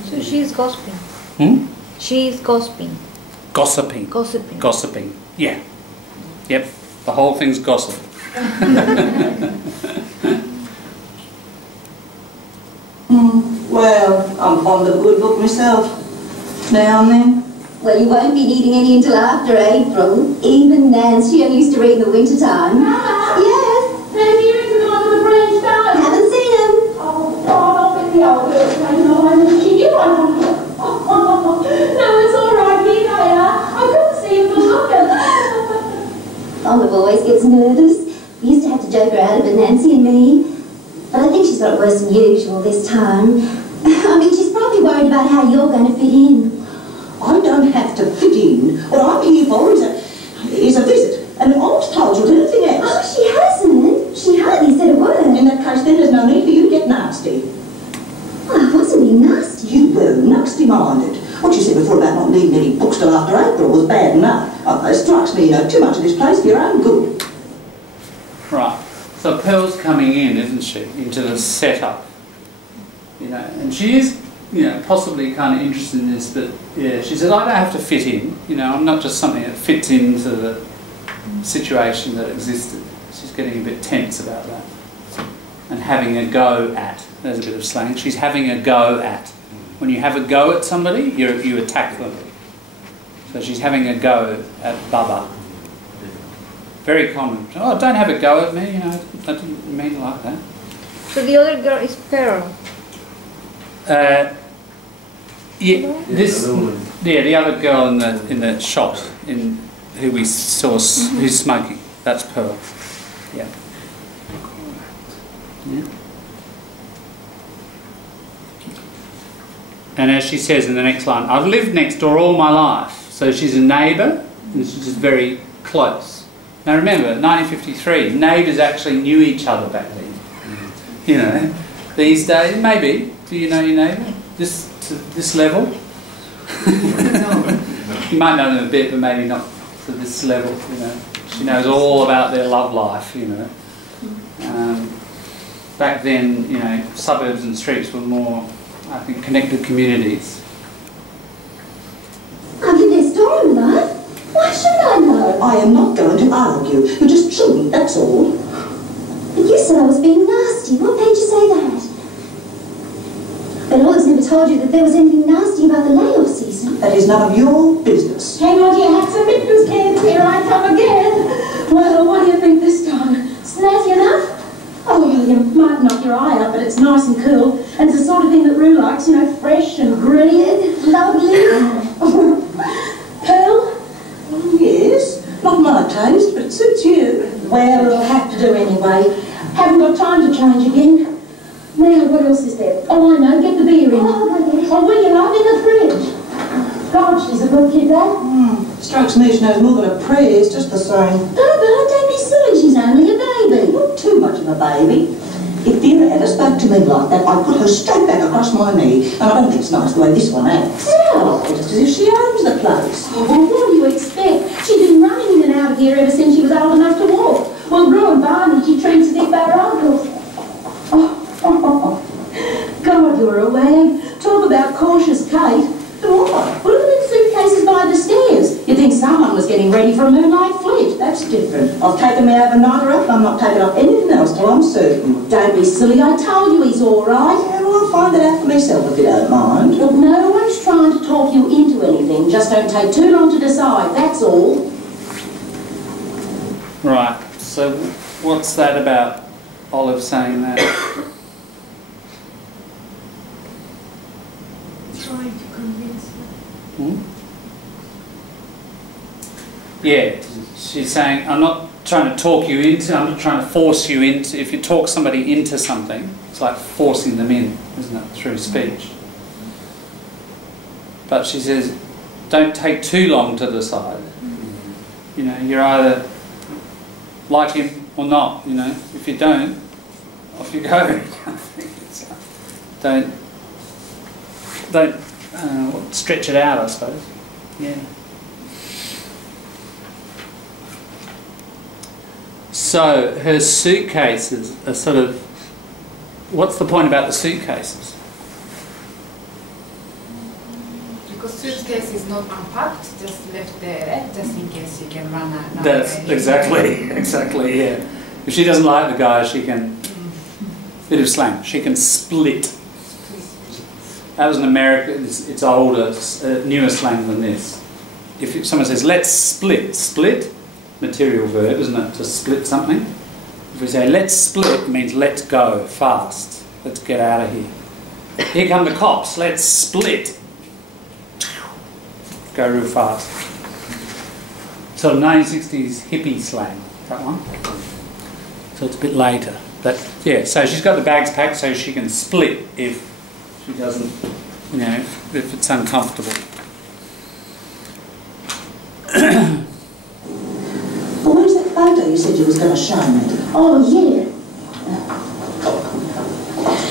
So she's gossiping. Hmm? She's gossiping. Gossiping. Gossiping. Gossiping. Yeah. Yep. The whole thing's gossip. Well, I'm fond of a good book myself. Now and then. Well, you won't be needing any until after April. Even Nancy used to read in the winter time. Yes. They're here in the middle of the Grange Garden. Haven't seen him. Oh, God, I'll be the old girl. I know I'm going to see you. No, it's all right. Here they are. I couldn't see him for looking. Olive always gets nervous. We used to have to joke her out of it, Nancy and me. But I think she's got it worse than usual this time. I mean, she's probably worried about how you're going to fit in. I don't have to fit in. What I'm here for is a visit. And I was told you anything else. Oh, she hasn't. She hardly said a word. In that case, then there's no need for you to get nasty. Oh, I wasn't being nasty. You were nasty-minded. What you said before about not needing any books till after April was bad enough. It strikes me, too much of this place for your own good. Right. So Pearl's coming in, isn't she, into the setup, you know, and she is, you know, possibly kind of interested in this, but yeah, she said, I don't have to fit in, you know, I'm not just something that fits into the situation that existed. She's getting a bit tense about that. And having a go at, there's a bit of slang, she's having a go at. When you have a go at somebody, you attack them. So she's having a go at Bubba. Very common. Oh, don't have a go at me, you know, I didn't mean it like that. So the other girl is Pearl. Yeah, the other girl in the shot, who we saw, who's smoking, that's Pearl. Yeah. Yeah. And as she says in the next line, I've lived next door all my life. So she's a neighbour, and she's just very close. Now remember, 1953, neighbours actually knew each other back then. You know, these days, maybe, do you know your neighbour? To this level? You might know them a bit, but maybe not to this level, you know. She knows all about their love life, you know. Back then, you know, suburbs and streets were more, I think, connected communities. I've lived next door all my life. Why should I know? I am not going to argue. You just shouldn't, that's all. But you said I was being nasty. What made you say that? But Olive's never told you that there was anything nasty about the layoff season. That is none of your business. Hang on to your hats and mittens, kids. Here I come again. Well, what do you think this time? Snazzy enough? Oh, well, you might knock your eye out, but it's nice and cool. And it's the sort of thing that Rue likes, you know, fresh and green. Lovely. Pearl, it suits you. Well, it'll have to do anyway. Haven't got time to change again. Now, what else is there? Oh, I know, get the beer in. Oh, will you love in the fridge? God, she's a good kid, that. Strikes me she knows more than a prayer, it's just the same. No, but don't be silly, she's only a baby. Not too much of a baby. If Vera ever spoke to me like that, I'd put her straight back across my knee, and I don't think it's nice the way this one acts. Well, just as if she owns the place. Oh, well, what do you expect? She's been running in and out of here ever since she was old enough to walk. Well, Gru and Barney, she treats as if they were uncles. Oh, God, you're a wag. Talk about cautious Kate. What? Put them in suitcases by the stairs. You'd think someone was getting ready for a moonlight flit. That's different. I've taken my overnighter up, I'm not taking up anything else till I'm certain. Don't be silly, I told you he's all right. Yeah, well, I'll find it out for myself if you don't mind. Look, no one's trying to talk you into anything. Just don't take too long to decide, that's all. Right, so what's that about, Olive saying that? Trying to convince her. Yeah, she's saying, I'm not trying to talk you into, I'm not trying to force you into, if you talk somebody into something, it's like forcing them in, isn't it, through speech. But she says, don't take too long to decide. You know, you're either like him or not, you know. If you don't, off you go. Don't stretch it out, I suppose. Yeah. So her suitcases are sort of, what's the point about the suitcases? Because suitcase is not unpacked, just left there, just in case she can run out. That's exactly, yeah. If she doesn't like the guy, she can, bit of slang, she can split. That was an American, it's older, newer slang than this. If someone says, let's split, material verb, isn't it, to split something? If we say, let's split, it means let's go, fast. Let's get out of here. Here come the cops, let's split. Go real fast. Sort of 1960s hippie slang, that one. So it's a bit later. But yeah, so she's got the bags packed so she can split if she doesn't, you know, if it's uncomfortable. Well, where's that photo you said you was going to show me? Oh, yeah.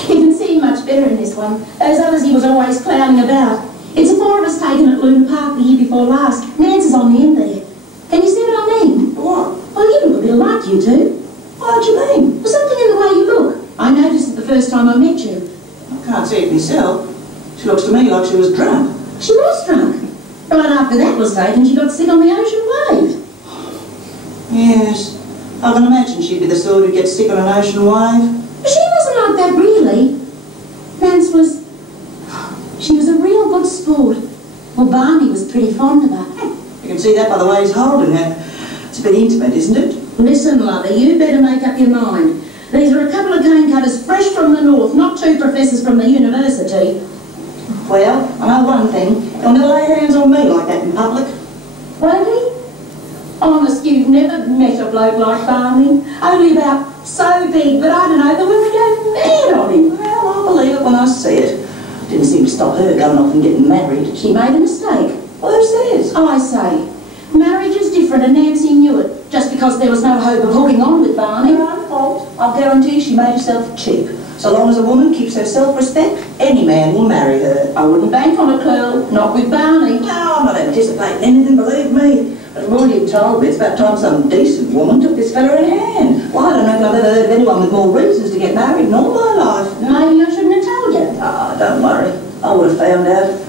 You can see much better in this one. Those others he was always clowning about. It's the four of us taken at Luna Park the year before last. Nance is on the end there. Can you see what I mean? What? Well, you look a bit like you two. What do you mean? Well, something in the way you look. I noticed it the first time I met you. I can't see it myself. She looks to me like she was drunk. She was drunk. Right after that was taken, she got sick on the ocean wave. Yes. I can imagine she'd be the sort who gets sick on an ocean wave. But she wasn't like that, really. Nance was... She was a real good sport. Well, Barney was pretty fond of her. You can see that by the way he's holding her. It's a bit intimate, isn't it? Listen, lover, you better make up your mind. These are a couple of game cutters fresh from the north, not two professors from the university. Well, I know one thing. He'll never lay hands on me like that in public. Won't he? Honest, you've never met a bloke like Barney. Only about so big, but I don't know, the women go mad on him. Well, I'll believe it when I see it. Didn't seem to stop her going off and getting married. She made a mistake. Well, who says? I say. Marriage is different and Nancy knew it, just because there was no hope of hooking on with Barney. Her own fault. I'll guarantee she made herself cheap. So long as a woman keeps her self-respect, any man will marry her. I wouldn't bank on a curl, not with Barney. No, I'm not anticipating anything, believe me. But from all you've told me, it's about time some decent woman took this fella in hand. Well, I don't reckon I've ever heard of anyone with more reasons to get married in all my life. Maybe I shouldn't have told you. Ah, don't worry. I would have found out.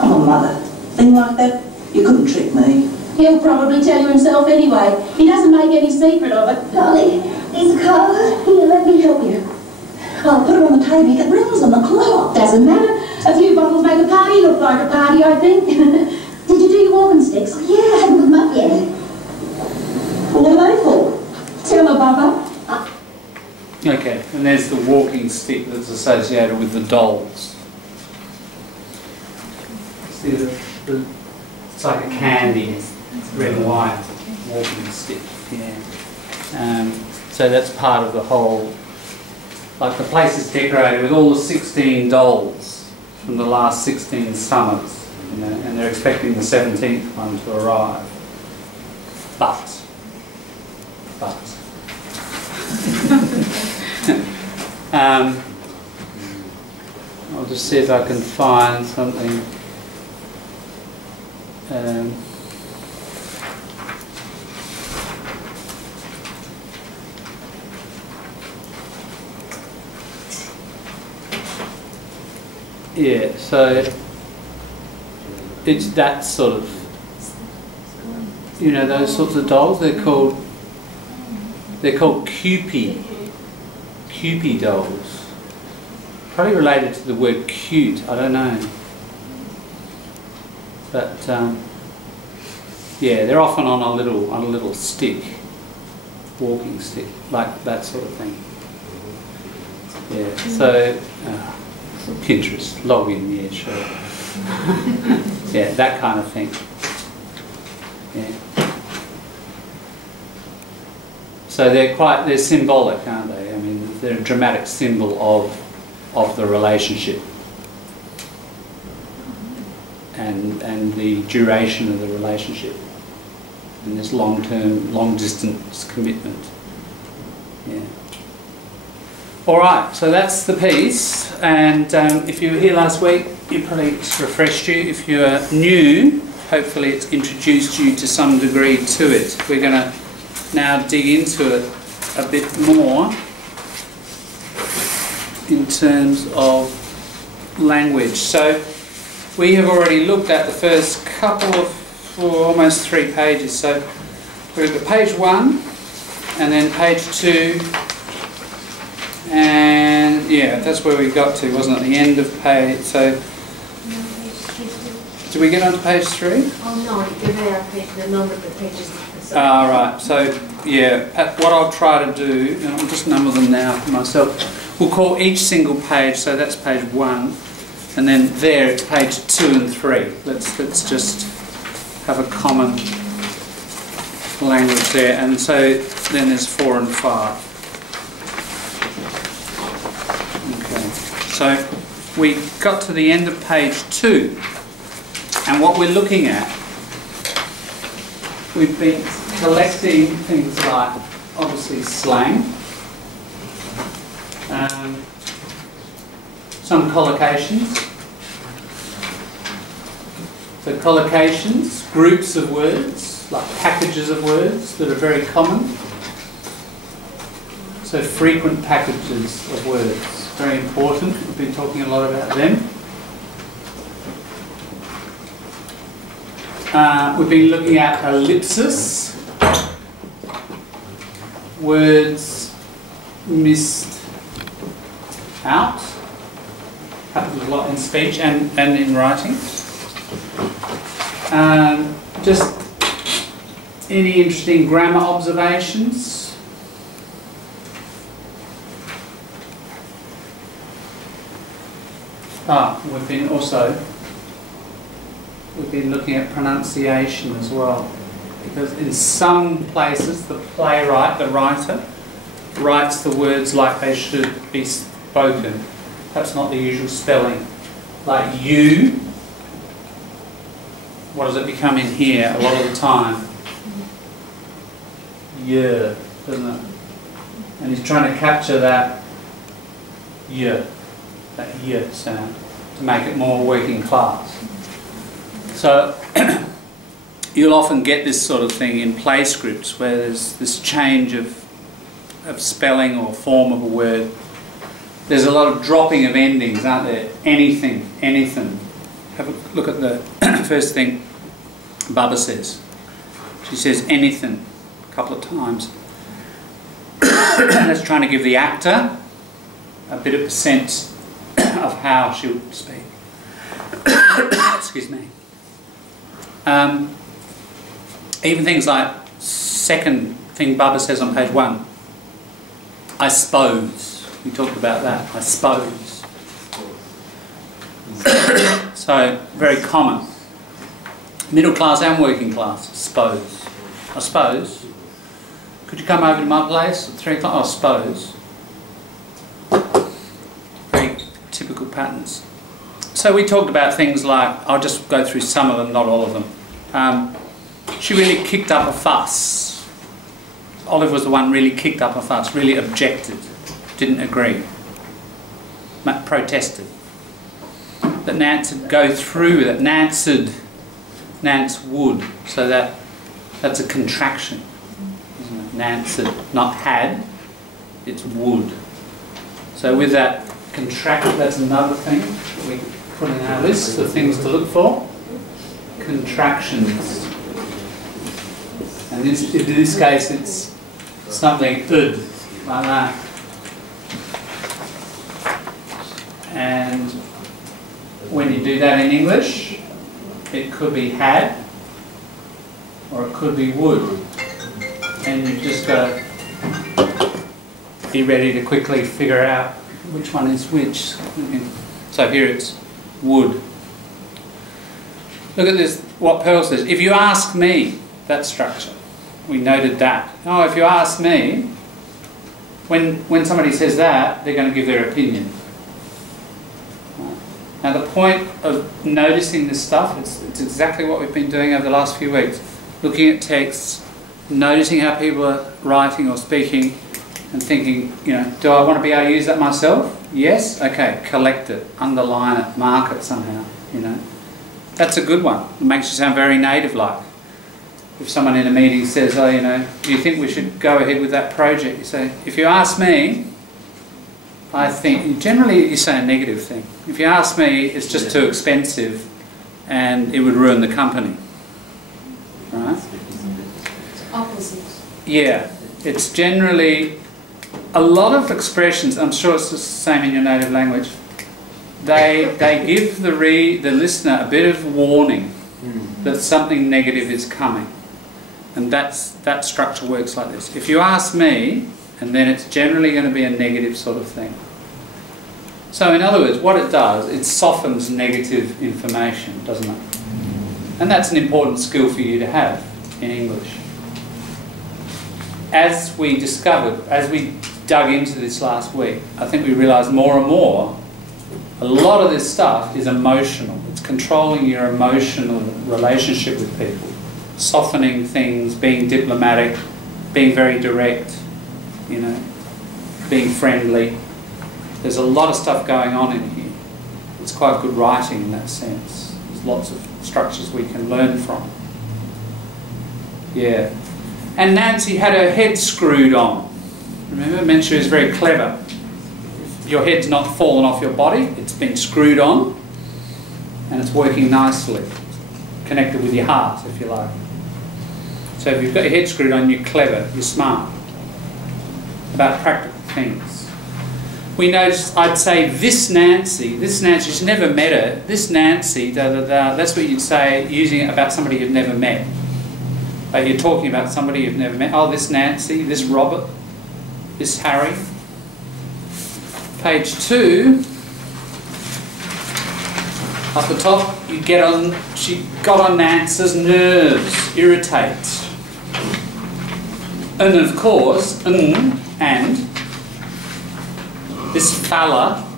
I'm a mother. Thing like that, you couldn't trick me. He'll probably tell you himself anyway. He doesn't make any secret of it. Dolly, these are cold. Here, let me help you. Oh, put her on the table. You get rings on the clock. Doesn't matter. A few bottles make a party look like a party, I think. Did you do your walking sticks? Yeah, I haven't put them up yet. Well, what are they for? Tell her, Bubba. Okay, and there's the walking stick that's associated with the dolls. See, it's like a candy, it's red and white. walking stick. Yeah. So that's part of the whole. Like the place is decorated with all the 16 dolls from the last 16 summers, you know, and they're expecting the 17th one to arrive. But. I'll just see if I can find something. Yeah, so it's that sort of, you know, those sorts of dolls. They're called Kewpie dolls. Probably related to the word cute. I don't know, but yeah, they're often on a little stick, walking stick, like that sort of thing. Yeah. So. Pinterest, login, yeah, sure. Yeah, that kind of thing. Yeah. So they're symbolic, aren't they? I mean, they're a dramatic symbol of the relationship and the duration of the relationship and this long-term, long-distance commitment. Yeah. All right, so that's the piece, and if you were here last week, it probably refreshed you. If you are new, hopefully it's introduced you to some degree to it. We're going to now dig into it a bit more in terms of language. So we have already looked at the first couple of, almost 3 pages. So we've got page 1, and then page 2, and yeah, that's where we got to, wasn't it? The end of page. So, did we get on to page 3? Oh no, the number of the pages. Ah, right. So yeah, what I'll try to do, and I'll just number them now for myself. We'll call each single page. So that's page 1, and then there it's page 2 and 3. Let's just have a common language there, and so then there's 4 and 5. So we got to the end of page 2, and what we're looking at, we've been collecting things like, obviously, slang, some collocations. So collocations, groups of words, like packages of words that are very common. So frequent packages of words. Very important. We've been talking a lot about them. We've been looking at ellipsis, words missed out. Happens a lot in speech and in writing. Just any interesting grammar observations? We've been looking at pronunciation as well, because in some places the playwright, the writer, writes the words like they should be spoken. Perhaps not the usual spelling. Like you, what does it become in here a lot of the time? Yeah, doesn't it? And he's trying to capture that yeah. That y sound to make it more working class. So you'll often get this sort of thing in play scripts where there's this change of spelling or form of a word. There's a lot of dropping of endings, aren't there? Anything, anything. Have a look at the first thing Baba says. She says anything a couple of times. That's trying to give the actor a bit of a sense of how she would speak. Excuse me. Even things like second thing Baba says on page 1. I suppose. We talked about that. I suppose. So very common. Middle class and working class. Suppose. I suppose. Could you come over to my place at 3 o'clock? I suppose. Very typical patterns. So we talked about things like, I'll just go through some of them, not all of them. She really kicked up a fuss. Olive was the one really kicked up a fuss, really objected, didn't agree, protested. That Nance would go through with it. Nance would. So that's a contraction, isn't it? Nance not had, it's would. So with that contraction, that's another thing that we put in our list of things to look for. Contractions. And in this case, it's something ud, like that. And when you do that in English, it could be had, or it could be would. And you've just got to be ready to quickly figure out which one is which. So here it's would. Look at this, what Pearl says. If you ask me, that structure, we noted that. Oh, if you ask me, when somebody says that, they're going to give their opinion. Now the point of noticing this stuff, it's exactly what we've been doing over the last few weeks. Looking at texts, noticing how people are writing or speaking, and thinking, you know, do I want to be able to use that myself? Yes? Okay, collect it, underline it, mark it somehow, you know. That's a good one. It makes you sound very native-like. If someone in a meeting says, oh, you know, do you think we should go ahead with that project? You say, if you ask me, I think, generally you say a negative thing. If you ask me, it's just too expensive and it would ruin the company. Right? It's opposite. Yeah, it's generally, a lot of expressions, I'm sure it's the same in your native language, they give the listener a bit of warning that something negative is coming. And that structure works like this. If you ask me, and then it's generally going to be a negative sort of thing. So in other words, what it does, it softens negative information, doesn't it? And that's an important skill for you to have in English. As we discovered, as we dug into this last week, I think we realised more and more, a lot of this stuff is emotional. It's controlling your emotional relationship with people. Softening things, being diplomatic, being very direct, you know, being friendly. There's a lot of stuff going on in here. It's quite good writing in that sense. There's lots of structures we can learn from. Yeah. And Nancy had her head screwed on. Remember, I mentioned she was very clever. If your head's not fallen off your body, it's been screwed on, and it's working nicely. Connected with your heart, if you like. So if you've got your head screwed on, you're clever, you're smart. About practical things. We noticed, I'd say, this Nancy, she's never met her, this Nancy, that's what you'd say, using it about somebody you've never met. Like you're talking about somebody you've never met. Oh, this Nancy, this Robert, this Harry. Page 2, up the top, she got on Nance's nerves, irritate. And of course, and this fella,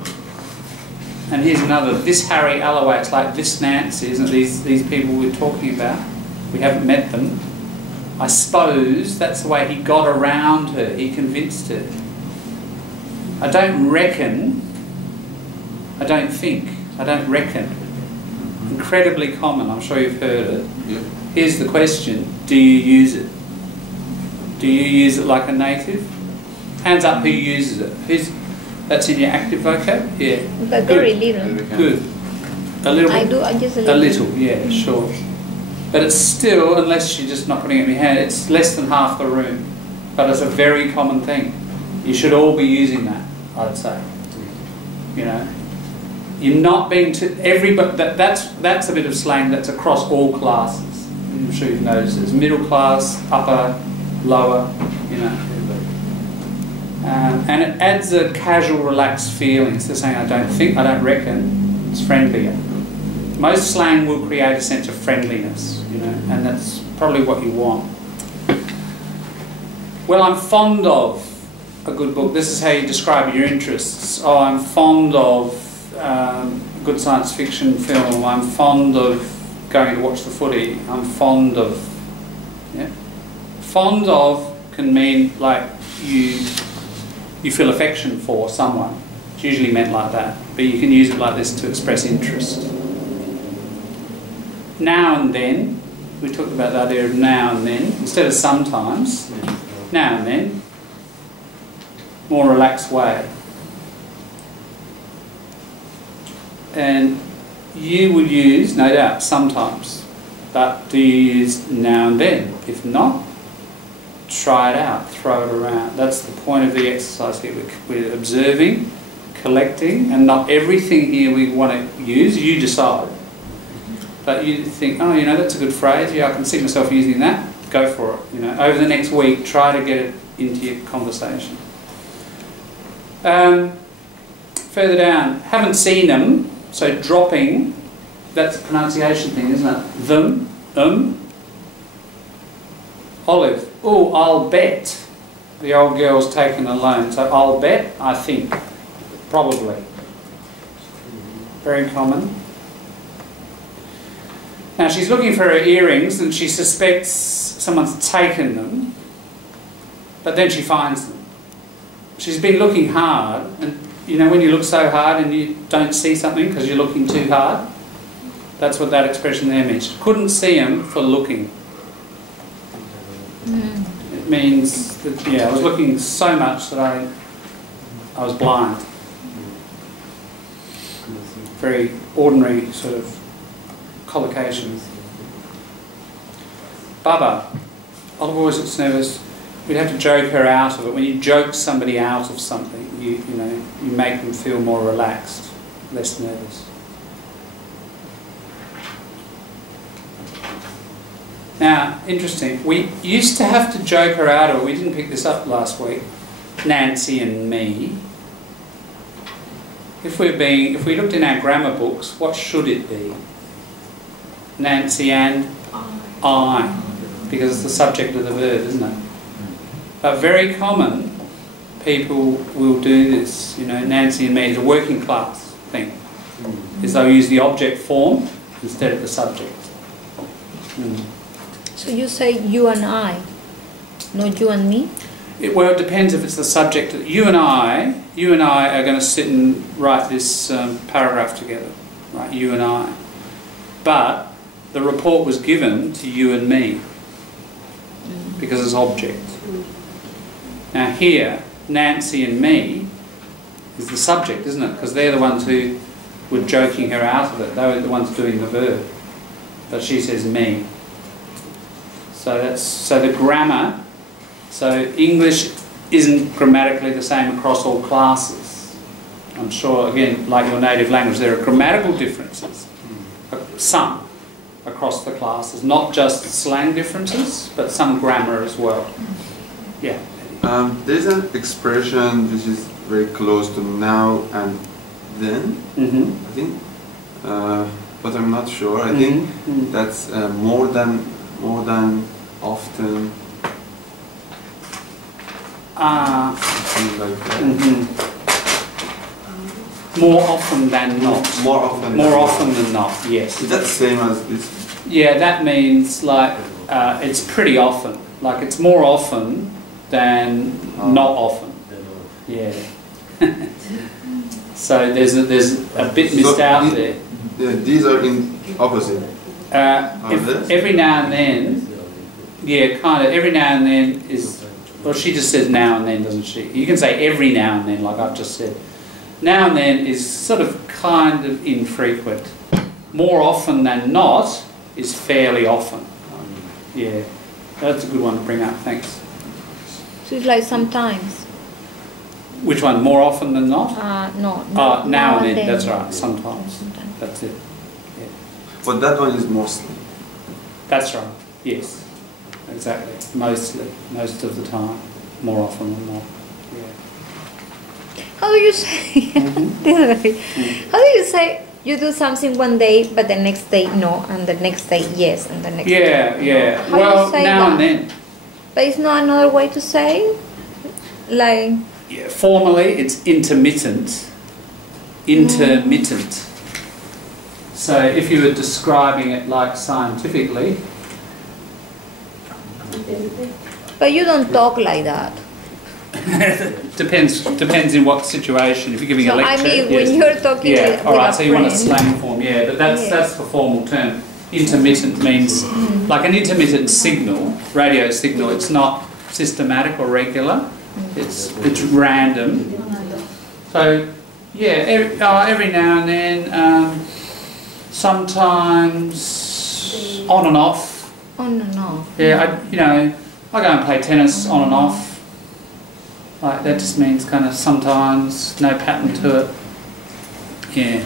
and here's another, this Harry Alloway, it's like this Nancy, isn't it? These people we're talking about, we haven't met them. I suppose that's the way he got around her, he convinced her. I don't reckon, I don't think, I don't reckon. Incredibly common, I'm sure you've heard it. Yeah. Here's the question, do you use it? Do you use it like a native? Hands up who uses it. That's in your active vocab? Yeah. But very little. Good. A little bit? I do, I just a little. A little, yeah, sure. But it's still, unless you're just not putting it in your hand, it's less than half the room. But it's a very common thing. You should all be using that, I'd say. You know? You're not being that's a bit of slang that's across all classes. I'm sure you've noticed it's middle class, upper, lower, you know. And it adds a casual, relaxed feeling. Instead of saying I don't think, I don't reckon, it's friendlier. Most slang will create a sense of friendliness, you know, and that's probably what you want. Well, I'm fond of a good book. This is how you describe your interests. Oh, I'm fond of good science fiction film. I'm fond of going to watch the footy. I'm fond of... Yeah. Fond of can mean like you feel affection for someone. It's usually meant like that. But you can use it like this to express interest. Now and then, we talked about the idea of now and then, instead of sometimes, now and then, more relaxed way. And you would use, no doubt, sometimes, but do you use now and then? If not, try it out, throw it around. That's the point of the exercise here. We're observing, collecting, and not everything here we want to use, you decide. But you think, oh, you know, that's a good phrase, yeah, I can see myself using that, go for it. You know, over the next week, try to get it into your conversation. Further down, haven't seen them, so dropping, that's a pronunciation thing, isn't it? Them, Olive, oh, I'll bet the old girl's taken a loan. So I'll bet, I think, probably. Very common. Now she's looking for her earrings and she suspects someone's taken them, but then she finds them. She's been looking hard, and you know when you look so hard and you don't see something because you're looking too hard? That's what that expression there means. She couldn't see them for looking. It means that, yeah, I was looking so much that I was blind. Very ordinary sort of collocation. Baba. Olive always looks nervous. We'd have to joke her out of it. When you joke somebody out of something, you make them feel more relaxed, less nervous. Now, interesting. We used to have to joke her out of it. We didn't pick this up last week. Nancy and me. If we looked in our grammar books, what should it be? Nancy and I, because it's the subject of the verb, isn't it? But very common, people will do this. You know, Nancy and me is a working class thing. Is they'll use the object form instead of the subject. So you say you and I, not you and me? Well, it depends if it's the subject. You and I are going to sit and write this paragraph together, right? You and I. But the report was given to you and me because it's object. Now here, Nancy and me is the subject, isn't it? Because they're the ones who were joking her out of it. They were the ones doing the verb. But she says me. So the grammar. So English isn't grammatically the same across all classes. I'm sure, again, like your native language, there are grammatical differences. Some across the classes, not just slang differences, but some grammar as well. Yeah. There's an expression which is very close to now and then, I think, but I'm not sure. I think that's more than often. Something like that. More often than not. More often than not, yes. Is that the same as this? Yeah, that means like it's pretty often. Like it's more often than not often. Yeah. So there's a bit missed out there. These are in opposite. Every now and then, yeah, kind of. Every now and then is. Well, she just says now and then, doesn't she? You can say every now and then, like I've just said. Now and then is sort of kind of infrequent. More often than not is fairly often. Yeah, that's a good one to bring up, thanks. So it's like sometimes. Which one, more often than not? No. Now and then, that's right, sometimes. That's it. Yeah. But that one is mostly. That's right, yes. Exactly, mostly, most of the time, more often than not. Yeah. How do you say? How do you say you do something one day, but the next day no, and the next day yes, and the next day no? Yeah. How Well, you say now that? and then. But it's not another way to say, like. Yeah, formally, it's intermittent. Intermittent. So if you were describing it like scientifically. But you don't talk like that. Depends in what situation. If you're giving a lecture. I mean, yes. when you're talking with all right. a So you want a friend. slang form, yeah. But that's the formal term. Intermittent means like an intermittent signal, radio signal. It's not systematic or regular. It's random. So yeah, every now and then, sometimes on and off. On and off. Yeah, I go and play tennis on and off. Like that just means kind of sometimes, no pattern to it. Yeah.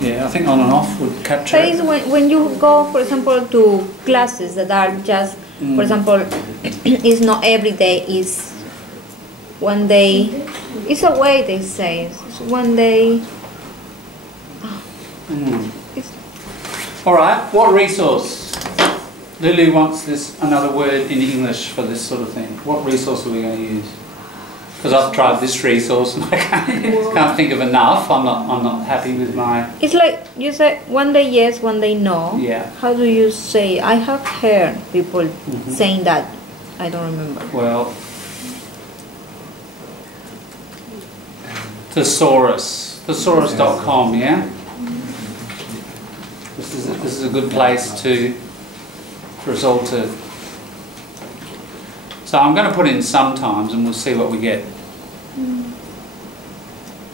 Yeah, I think on and off would capture That it. is when you go, for example, to classes that are just, for example, it's not every day, it's one day, it's a way they say, it's one day. All right, what resource? Lulu wants another word in English for this sort of thing. What resource are we going to use? Because I've tried this resource and I can't think of enough. I'm not happy with my. It's like you say one day yes, one day no. Yeah. How do you say? I have heard people saying that. I don't remember. Well, thesaurus.com, yeah. This is a good place for us all to. So I'm going to put in sometimes, and we'll see what we get.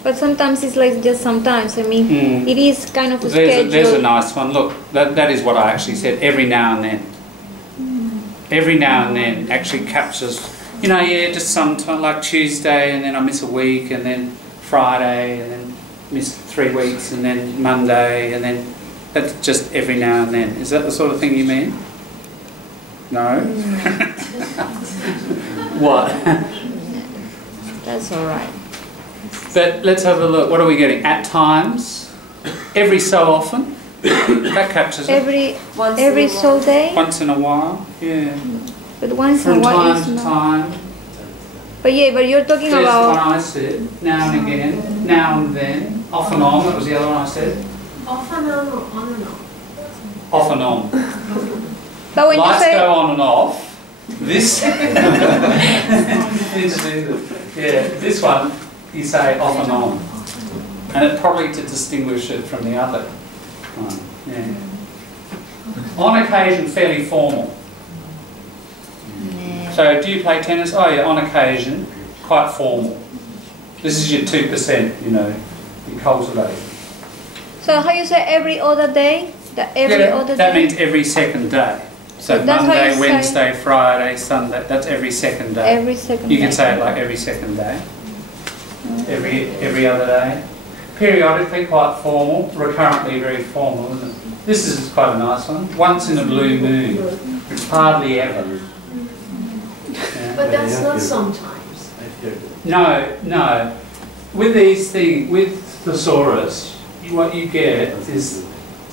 But sometimes it's like just sometimes. I mean, it is kind of a schedule. There's a nice one. Look, that is what I actually said. Every now and then. Every now and then actually captures. Just sometime like Tuesday, and then I miss a week, and then Friday, and then miss 3 weeks, and then Monday, and then that's just every now and then. Is that the sort of thing you mean? No? What? That's all right. But let's have a look. What are we getting? At times, every so often. That captures it. Every so day. Once in a while, yeah. But once in a From while time is to not. time. But you're talking There's about. the one I said. Now and again. Now and then. Off and on. That was the other one I said. Off and on or on and off? Off and on. But when Lights you say go on and off. This. This one you say off and on, and it probably to distinguish it from the other one. Yeah. On occasion, fairly formal. So, do you play tennis? Oh yeah, on occasion, quite formal. This is your 2%. You cultivate. So how you say every other day? That means every second day. So that's how Monday, you say- Wednesday, Friday, Sunday. That's every second day. Every second You can day. say it like every second day. Every other day. Periodically quite formal. Recurrently very formal, isn't it? This is quite a nice one. Once in a blue moon. Hardly ever. Yeah. But that's not sometimes. No. With these things, with thesaurus, what you get is,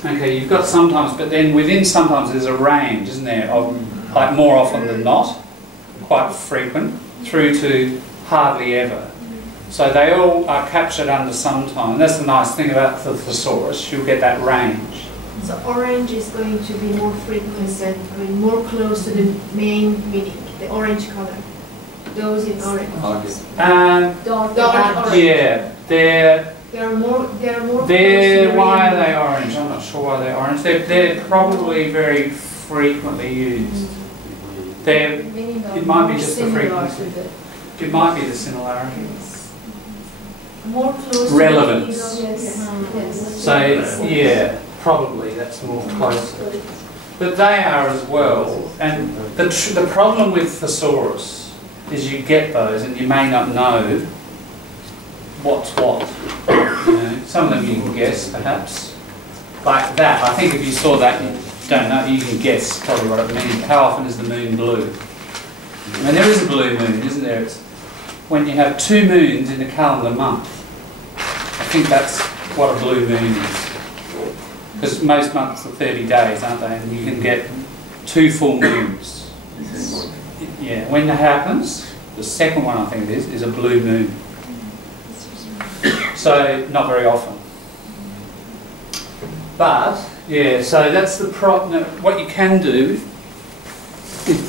okay, you've got sometimes, but then within sometimes there's a range, isn't there, of like more often than not, quite frequent, through to hardly ever. So they all are captured under sometime. That's the nice thing about the thesaurus, you'll get that range. So orange is going to be more frequent and more close to the main meaning, the orange color. Those in orange. Dark orange. Yeah, they're why are they orange? I'm not sure why they're orange. They're probably very frequently used. It might be just the frequency. It might be the similarity. More close Relevance. to yes. So yeah, probably that's more closer. But they are as well. And the problem with thesaurus is you get those and you may not know what's what. Some of them you can guess, perhaps. Like that. I think if you saw that, you don't know, you can guess probably what it means. How often is the moon blue? I mean, there is a blue moon, isn't there? It's when you have 2 moons in a calendar month. I think that's what a blue moon is. Because most months are 30 days, aren't they? And you can get 2 full moons. Yeah, when that happens, the second one I think it is a blue moon. So not very often. But yeah, so that's the what you can do is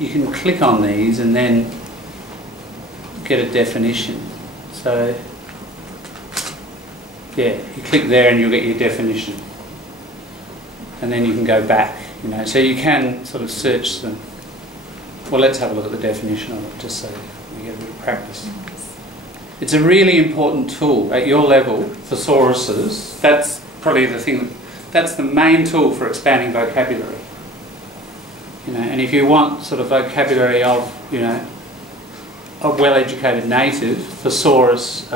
you can click on these and then get a definition. So yeah, you click there and you'll get your definition. And then you can go back, you know. So you can sort of search them. Well, let's have a look at the definition of it, just so we get a bit of practice. It's a really important tool at your level, thesauruses. That's probably the thing, that's the main tool for expanding vocabulary. You know, and if you want sort of vocabulary of, you know, a well-educated native, thesaurus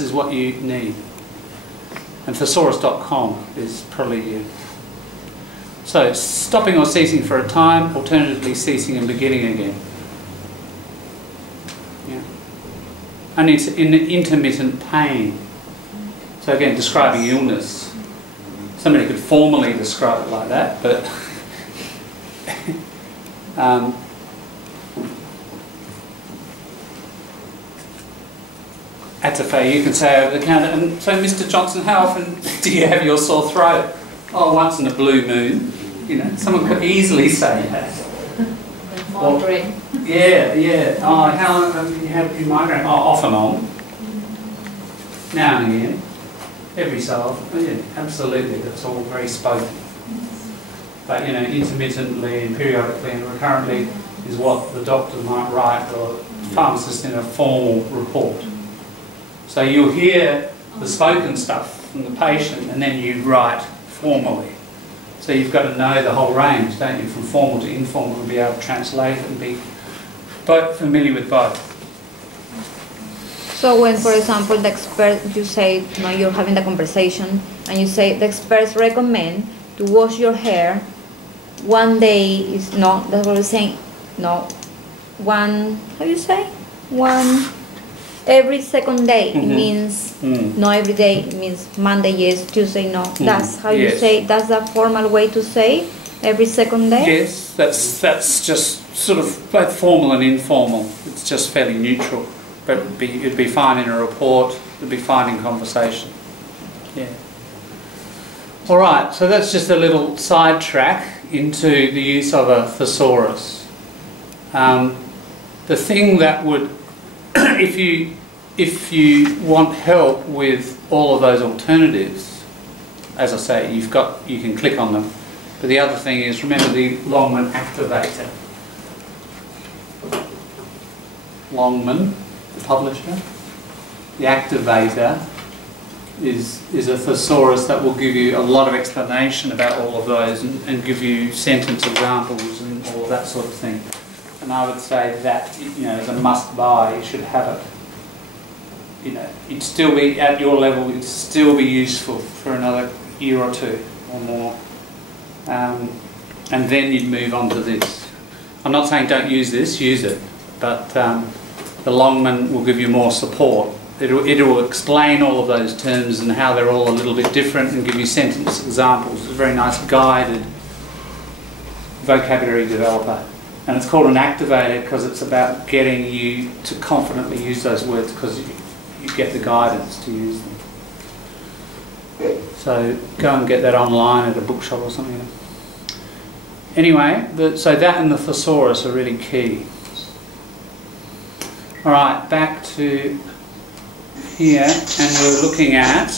is what you need. And thesaurus.com is probably you. So, stopping or ceasing for a time, alternatively ceasing and beginning again. Yeah. And it's in intermittent pain. So again, describing illness. Somebody could formally describe it like that, but Atafay, you can say over the counter, and so Mr. Johnson, how often do you have your sore throat? Oh, once in a blue moon. You know, someone could easily say that. Migraine. Yeah, yeah. Oh, how long have you had your migraine? Oh, off and on. Now and again. Every so often. Yeah, absolutely. That's all very spoken. But, you know, intermittently and periodically and recurrently is what the doctor might write, or the pharmacist in a formal report. So you'll hear the spoken stuff from the patient and then you write formally. So you've got to know the whole range, don't you, from formal to informal, and be able to translate it and be both familiar with both. So when, for example, the expert, you say, you know, you're having the conversation, and you say the experts recommend to wash your hair one day is not, that's what we're saying, no, one, how do you say? One, every second day, it means not every day, it means Monday yes, Tuesday no. That's how you say, that's the formal way to say every second day? Yes, that's just sort of both formal and informal. It's just fairly neutral. But it'd be fine in a report, it'd be fine in conversation. Yeah. Alright, so that's just a little sidetrack into the use of a thesaurus. The thing that would, if you want help with all of those alternatives, as I say, you can click on them. But the other thing is, remember the Longman activator. Longman, the publisher, the activator is a thesaurus that will give you a lot of explanation about all of those and give you sentence examples and all of that sort of thing. And I would say that, you know, as a must-buy, you should have it. You know, it'd still be at your level. It'd still be useful for another year or two or more, and then you'd move on to this. I'm not saying don't use this. Use it, but the Longman will give you more support. It will explain all of those terms and how they're all a little bit different and give you sentence examples. It's a very nice guided vocabulary developer. And it's called an activator because it's about getting you to confidently use those words because you get the guidance to use them. So go and get that online at a bookshop or something. Anyway, so that and the thesaurus are really key. Alright, back to here, and we're looking at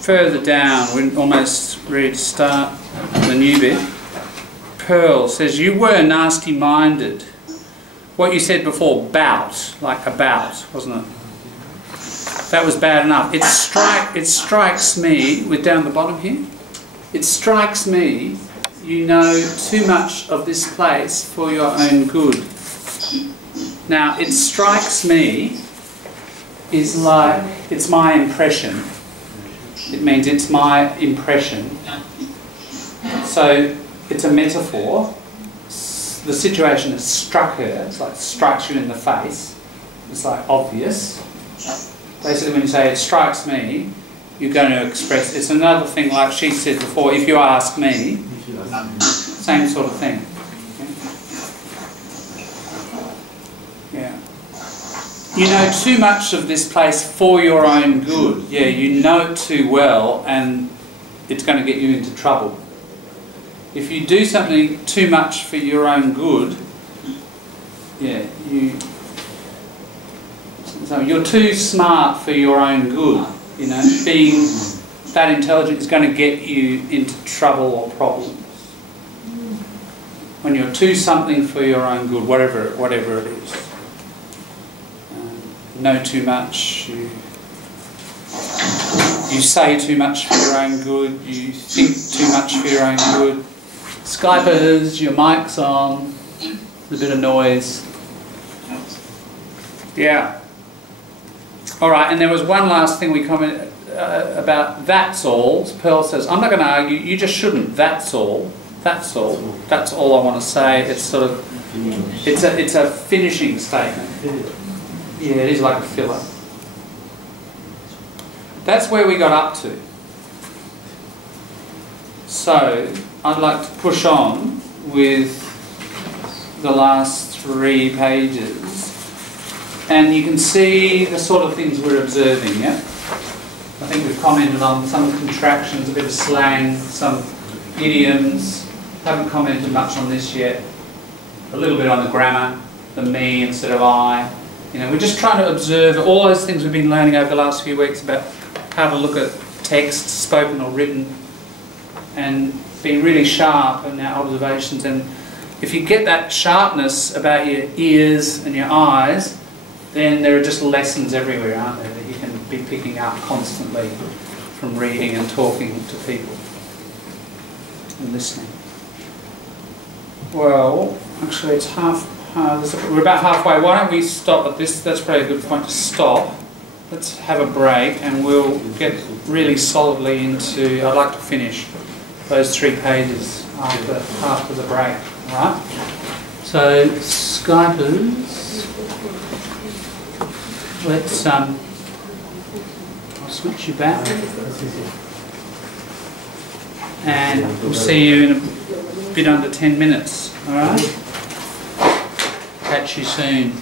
further down, we're almost ready to start the new bit. Pearl says, you were nasty-minded. What you said before, bout, like about, wasn't it? That was bad enough. It strikes me, we're down the bottom here, it strikes me you know too much of this place for your own good. Now, it strikes me is like, it's my impression. It means it's my impression. So, it's a metaphor. The situation has struck her, it's like strikes you in the face. it's like obvious. Basically, when you say it strikes me, you're going to express. It's another thing, like she said before. If you ask me, same sort of thing. Yeah. You know too much of this place for your own good. Yeah, you know it too well, and it's going to get you into trouble. If you do something too much for your own good, yeah, so you're too smart for your own good. You know, being that intelligent is going to get you into trouble or problems. When you're too something for your own good, whatever it is. Know too much, you say too much for your own good, you think too much for your own good. Skypers, your mic's on, a bit of noise. Yeah. Alright, and there was one last thing we commented about that's all. Pearl says, I'm not going to argue, you just shouldn't, that's all. That's all. That's all I want to say. It's sort of, it's a finishing statement. Yeah, it is like a filler. That's where we got up to. So, I'd like to push on with the last 3 pages. And you can see the sort of things we're observing, yeah? I think we've commented on some contractions, a bit of slang, some idioms. Haven't commented much on this yet. A little bit on the grammar, the me instead of I. You know, we're just trying to observe all those things we've been learning over the last few weeks about how to look at text, spoken or written, and be really sharp in our observations. And if you get that sharpness about your ears and your eyes, then there are just lessons everywhere, aren't there, that you can be picking up constantly from reading and talking to people and listening. Well, actually it's we're about halfway. Why don't we stop at this? That's probably a good point to stop. Let's have a break and we'll get really solidly into, I'd like to finish those 3 pages after the break. Alright? So, Skypers, let's, I'll switch you back. And we'll see you in a bit under 10 minutes. Alright? Catch you soon.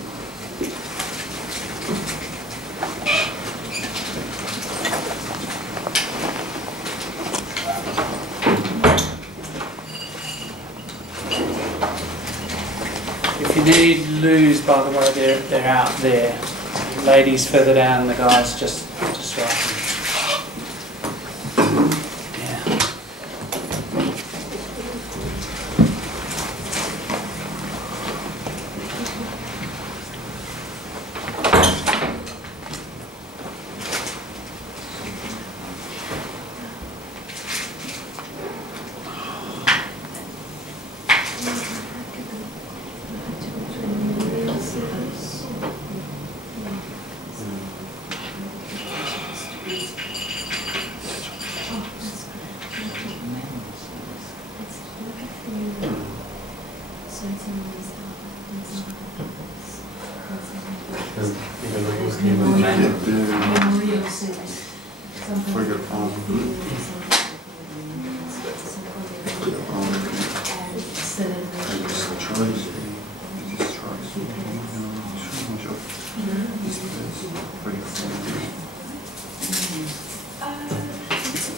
If you need loos, by the way, they're out there. The ladies further down, and the guys just right.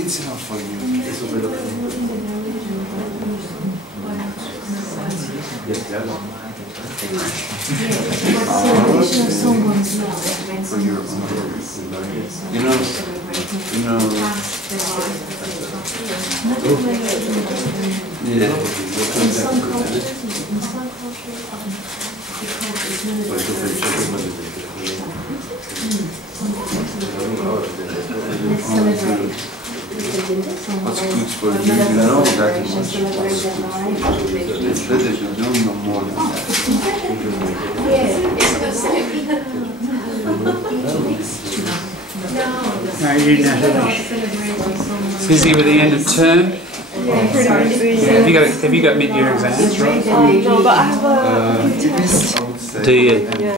It's enough for you. It's a bit of what's good for you, you know exactly what's good for you. It's better if you don't know more than that. How are you, Natalie? Busy with the end of term? Have you got mid-year exams? No, but I have a Do you?